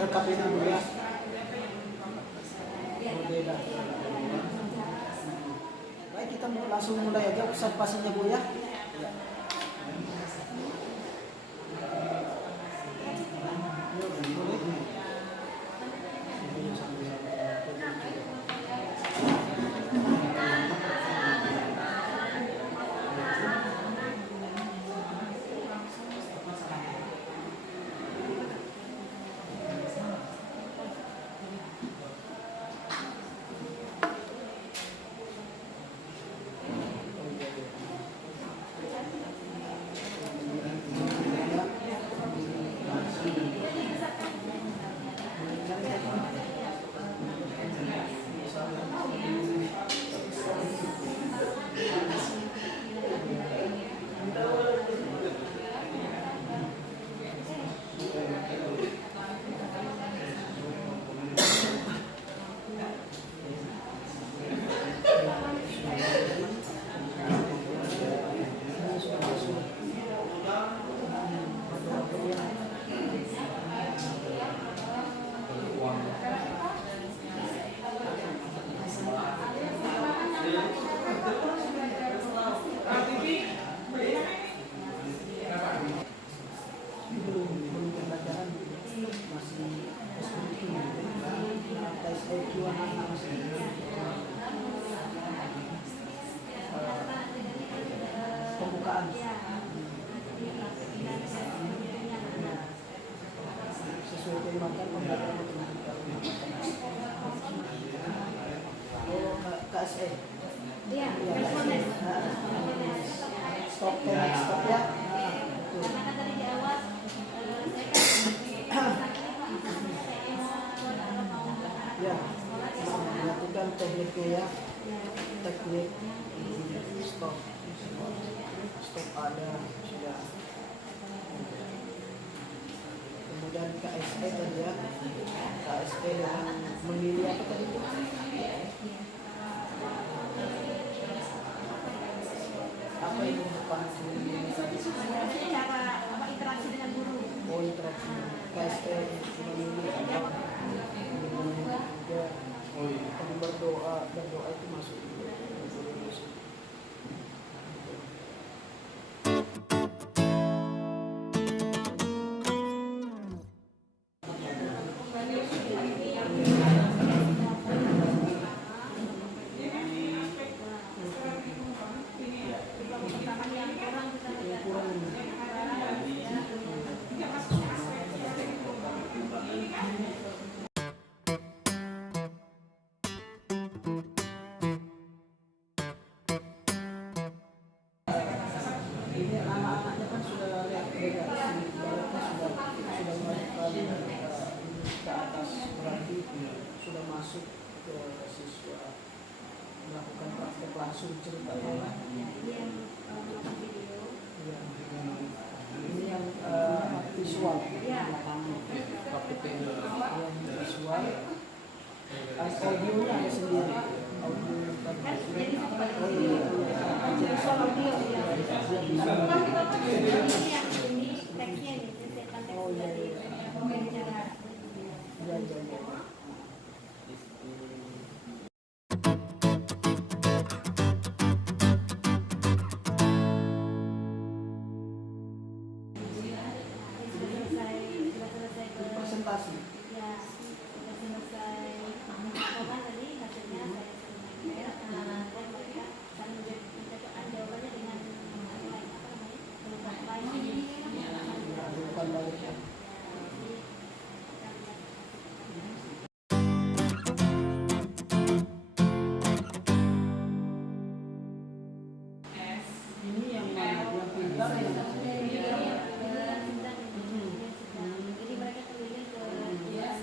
RKPD dulu ya. Berbeda. Baik, kita langsung mulai aja observasinya Bu ya. Pembukaan sesuai tema kan pembukaan KSE. Iya. Stop ya. Ya, melakukan tekniknya ya, teknik stop ada sudah. Kemudian KSE tadi ya, KSE dengan memilih apa tadi itu? Apa itu depan ini tadi? Apa interaksi dengan guru? Oh, interaksi. KSE memilih apa? Berdoa itu masuk. masuk ke siswa melakukan praktek langsung ceritanya. Ini yang visual belakangnya, yang visual. Audionya ada sendiri. Audio presentasi. Ya, sudah selesai. Pokoknya tadi hasilnya saya sering dan mereka saling mencatatkan jawabannya dengan Bukan balik ya. Ini yang mana? Yang pintar yang jadi mereka keliling ke pengajian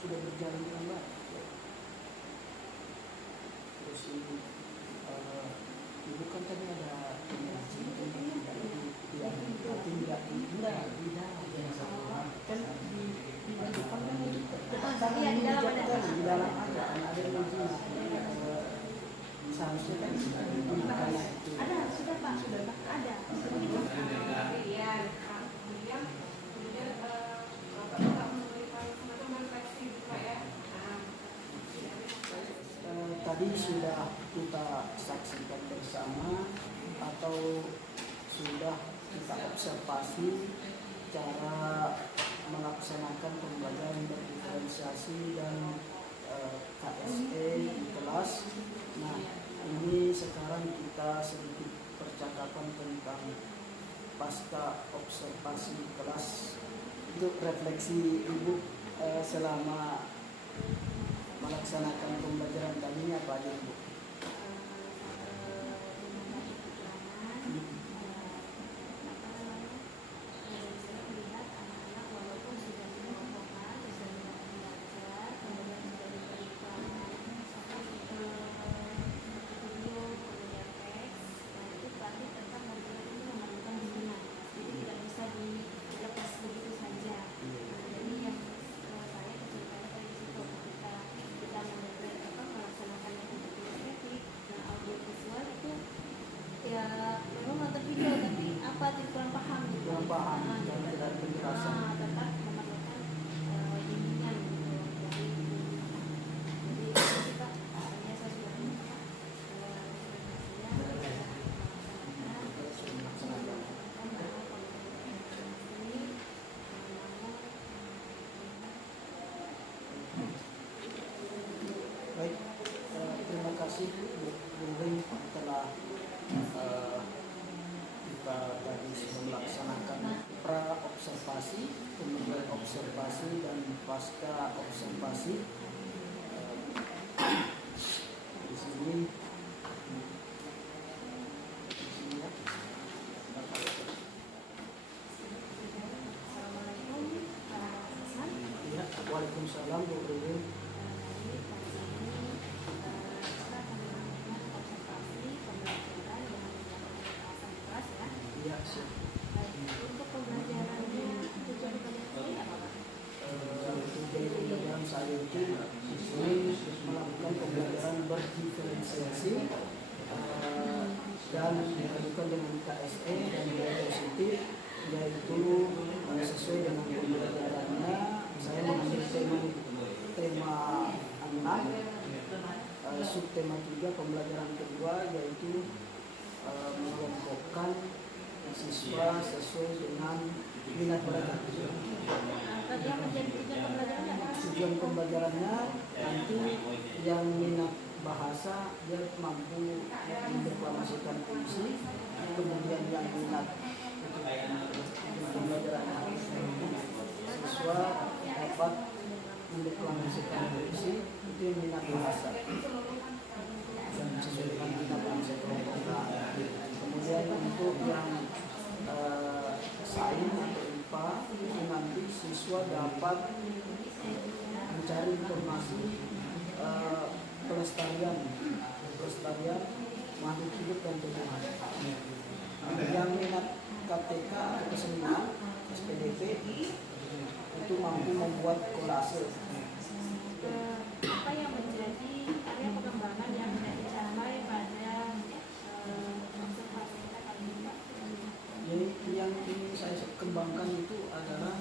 sudah berjalan dengan baik. Terus ini ibu kan tadi ada di dalam ada seharusnya kan ada sudah Pak ada tadi sudah kita saksikan bersama atau sudah kita observasi cara melaksanakan pembelajaran berdiferensiasi dan KSE di kelas. Nah, ini sekarang kita sedikit percakapan tentang pasca observasi kelas. Untuk refleksi Ibu selama melaksanakan pembelajaran tadi ini apa aja Ibu? ya memang nonton video tapi apa kurang paham gitu. Kurang paham dan tidak penjelasan. Tetap memerlukan bimbingan gitu dari jadi kita saya sudah minta Baik, terima kasih Bu Ring telah kita tadi melaksanakan pra-observasi, kemudian observasi dan pasca observasi. Di sini ya, Waalaikumsalam Bu Ring. Ya, untuk pembelajarannya tujuan pembelajaran apa Pak? Tujuan pembelajaran saya itu di sini melakukan pembelajaran berdiferensiasi dan dilakukan dengan KSE dan nilai positif, yaitu sesuai dengan pembelajarannya. Saya mengambil tema 6, subtema 3 pembelajaran kedua, yaitu mengelompokkan siswa sesuai dengan minat mereka. Yang menjadi tujuan pembelajarannya apa? Tujuan pembelajarannya nanti yang minat bahasa dia mampu mendeklamasikan puisi, kemudian yang minat pembelajaran siswa dapat mendeklamasikan puisi, itu yang minat bahasa dan sesuai dengan minat bahasa kelompok. Kemudian untuk yang sains atau IPA itu nanti siswa dapat mencari informasi pelestarian makhluk hidup dan tumbuhan. Yang minat KTK atau kesenian SPDP itu mampu membuat kolase. Apa yang menjadi area pengembangan yang tidak dicapai pada observasi kita kali ini, Pak? Jadi yang ingin saya kembangkan itu adalah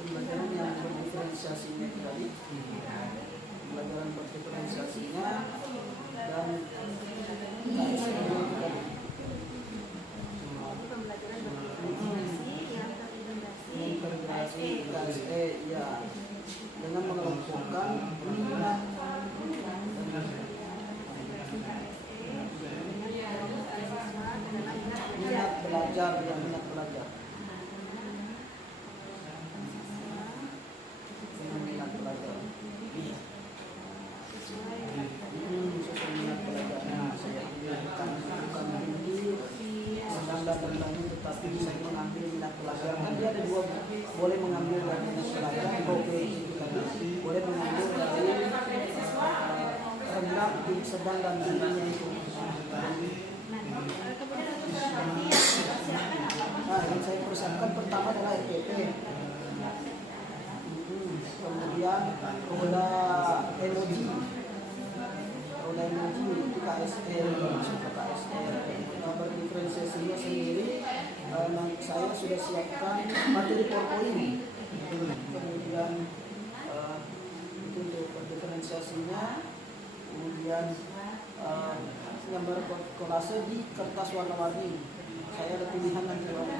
pembelajaran yang berdiferensiasinya tadi, pembelajaran berdiferensiasinya dan Pembelajaran berdiferensiasi yang terintegrasi KSE ya, dengan mengelompokkan minat belajar dan minat belajar. Dengan minat belajar. Sesuai minat belajarnya saya bukan ini sedang dan lain, tetapi saya mengambil minat belajar. Kan dia ada dua, boleh mengambil dari minat belajar, boleh mengambil dari rendah, sedang dan tingginya itu. Nah, yang saya persiapkan pertama adalah RPP, kemudian roda emoji itu KSE, masuk ke KSE. Berdiferensiasinya sendiri, saya sudah siapkan materi PowerPoint. Kemudian itu untuk berdiferensiasinya, kemudian gambar kolase di kertas warna-warni. Saya ada pilihan nanti warna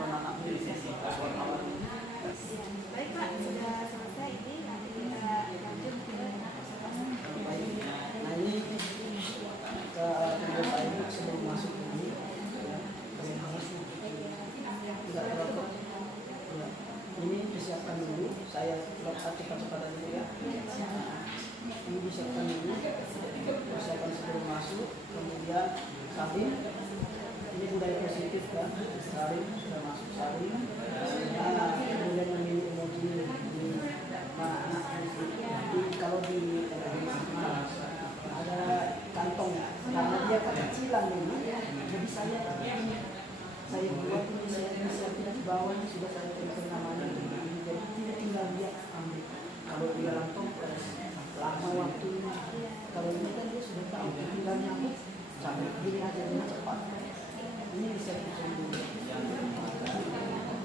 anak kertas warna-warni. Baik Pak, sudah selesai ini, nanti kita lanjut ke observasi. Baik. Nah ini tugas saya sebelum masuk ini, tidak terlalu. Ini disiapkan dulu. Saya cepat-cepat dulu ya. Ini disiapkan dulu, persiapan sebelum masuk, kemudian saling. Ini budaya positif kan, saling sudah masuk saling. Nah, kemudian memilih emoji. Nah, kalau di ada kantong, karena dia kecilan ini, jadi saya buat ini, saya siapkan di bawah ini sudah saya tempel namanya. Jadi tidak tinggal dia ambil. Kalau dia langsung lama waktunya, kalau ini kan dia sudah tahu tinggal nyamuk, sampai gini aja dengan cepat. Ini bisa sendiri.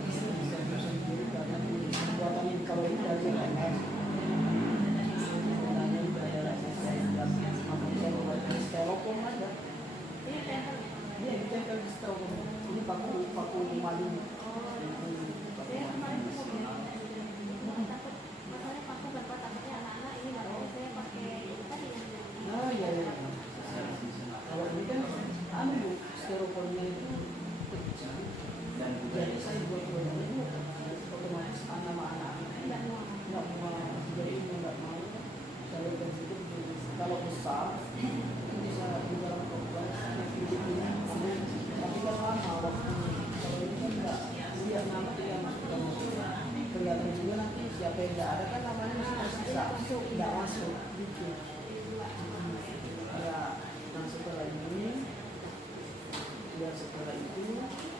Bisa sendiri karena buatan ini kalau ini dari MS. Sebenarnya itu adalah saya buat styrofoam aja. Iya, ditempel di styrofoam. Ini paku madu. Saya kemarin takut, masalahnya paku berbuat takutnya anak-anak ini nggak mau saya pakai tadi yang. Nah, iya. Kalau ini kan styrofoamnya itu kecil. Jadi saya buat ini otomatis anak-anak nggak mau, jadi nggak mau. Kalau sensitif, kalau besar bisa di dalam kompas yang tapi kan lama waktu. Kalau ini kan nggak lihat nama yang sudah masuk, kelihatan juga nanti siapa yang nggak ada kan namanya tersisa, nggak masuk gitu. Ya, dan setelah ini, ya setelah itu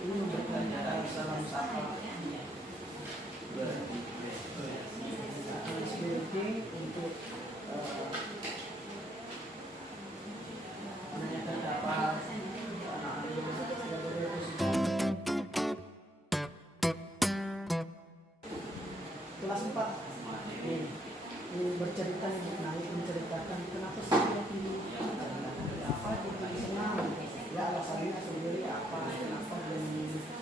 ini memberikan salam sapa. Speaking untuk menanyakan kabar kelas 4 ini bercerita menceritakan kenapa sih dia pilih apa dia senang ya alasannya sendiri apa kenapa dia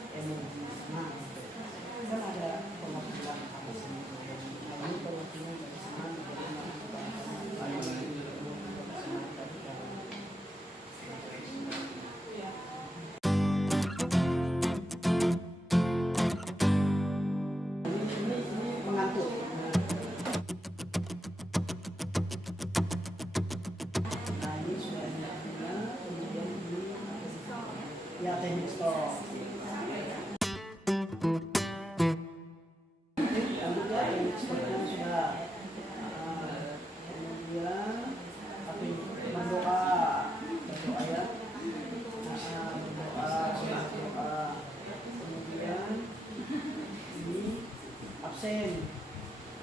absen.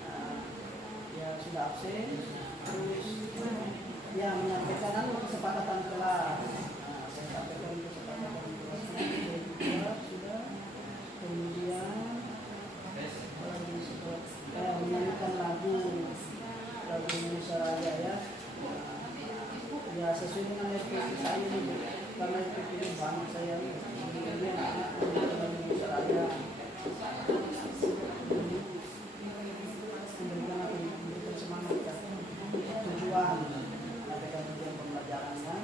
Nah, ya sudah absen, terus ya menyampaikan kesepakatan kelas. Nah, saya sampaikan kesepakatan kelas sudah. Kemudian menyanyikan lagu Indonesia Raya ya. Ya sesuai dengan RPP saya ini, karena RPP ini banyak saya kemudian anak Indonesia Raya memberikan semangat ya, tujuan mengadakan tujuan pembelajarannya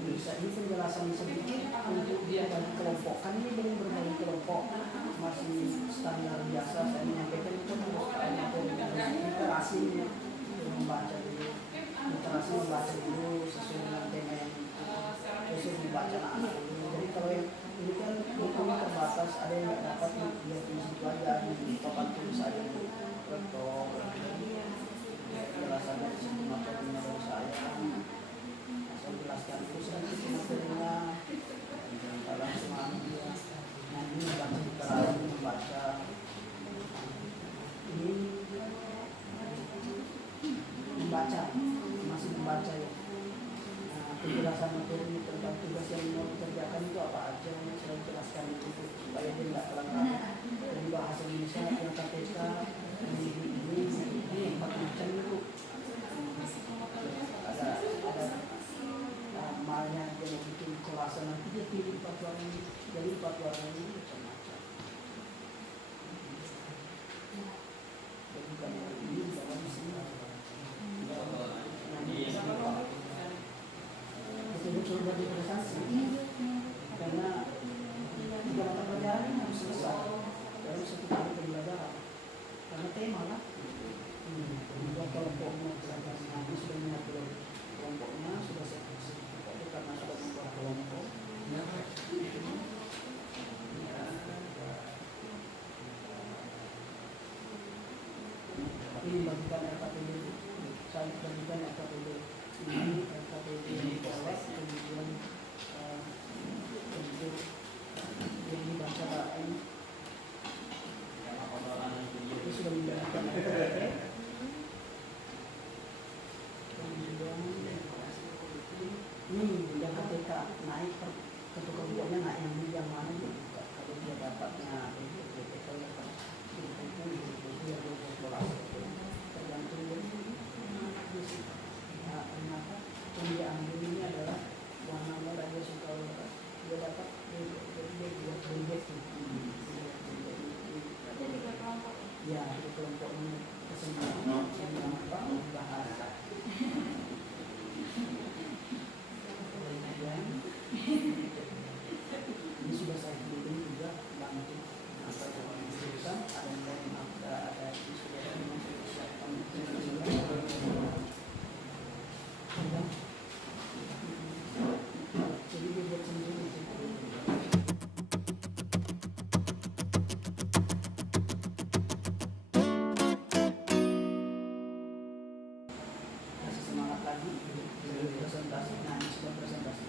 bisa ini penjelasan sedikit untuk dia bagi kelompok. Kan ini belum berbagi kelompok, masih standar biasa. Saya menyampaikan itu harus literasi membaca dulu, literasi membaca dulu sesuai dengan tema yang sesuai membaca anak dulu. Jadi kalau yang ini kan bukunya terbatas, ada yang nggak dapat dia di situ aja di papan tulis aja rektor. Penjelasannya di situ materinya dari saya. Jelaskan itu sedikit materinya dalam semangat dia. Nah ini membaca literasi, membaca ini membaca, masih membaca ya. Nah, penjelasan materi tentang tugas yang mau dikerjakan itu apa aja, saya jelaskan itu supaya dia tidak terlalu dari bahasa Indonesia yang KPK ini 4 macam itu ada malnya dia bikin kolasan, nanti dia pilih 4 warna ini, jadi 4 warna ini macam-macam. Jadi kalau ini dalam sini betul-betul berinteresasi karena 3 mata pelajaran ini harus selesai dalam 1 kali pembelajaran karena tema lah. Juga kelompoknya ini sudah mengatur kelompoknya, sudah saya kasih karena sudah membuat kelompok. Tapi dibagikan RKPD, saya bagikan RKPD ini, RKPD kolek, kemudian untuk yang dibaca ini itu sudah membagikan RKPD. Yang KTK naik ke kelompoknya naik yang mana juga kalau dia dapatnya KTK ya dia eksplorasi tergantung ternyata yang dia ambil ini adalah warna merah, dia suka dia dapat dia juga terlibat ya di kelompok ini kesenangan bahasa. Ini sudah saya kirim juga bantu jurusan ada jadi dia buat sendiri. Kasih semangat lagi presentasi. Nah ini sudah presentasi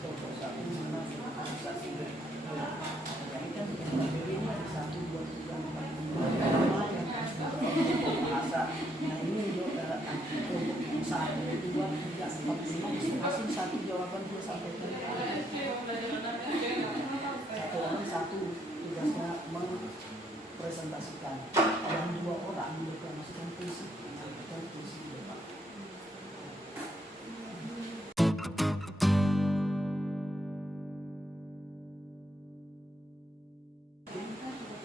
kelompok satu ini memang organisasi ini kan ini ada 1, 2, 3, 4, 5 yang bahasa. Nah ini juga untuk 1, 2, 3, 4, 5 masing-masing 1 jawaban dia sampaikan. 1 orang 1 tugasnya mempresentasikan, dan 2 orang mendeklarasikan puisi, menyampaikan puisi depan.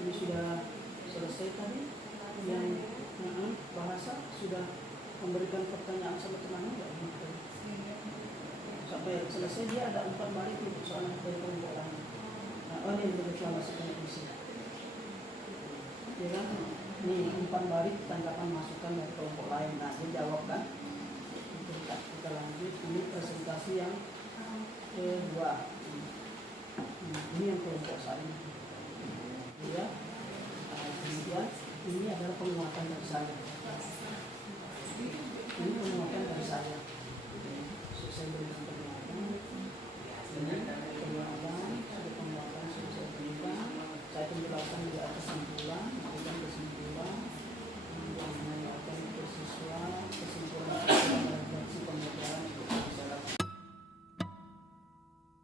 Ini sudah selesai tadi yang bahasa sudah memberikan pertanyaan sama teman enggak gitu. Sampai selesai dia ada 4 baris itu soalnya dari kelompok lain. Nah, ini mendeklarasikan puisi. Ya kan? Ini 4 baris tanggapan masukan dari kelompok lain. Nah, dia jawab kan? Kita lanjut. Ini presentasi yang kedua. Ini yang kelompok saya. Ya, kemudian ini adalah penguatan dari saya. Ini penguatan dari saya. Saya berikan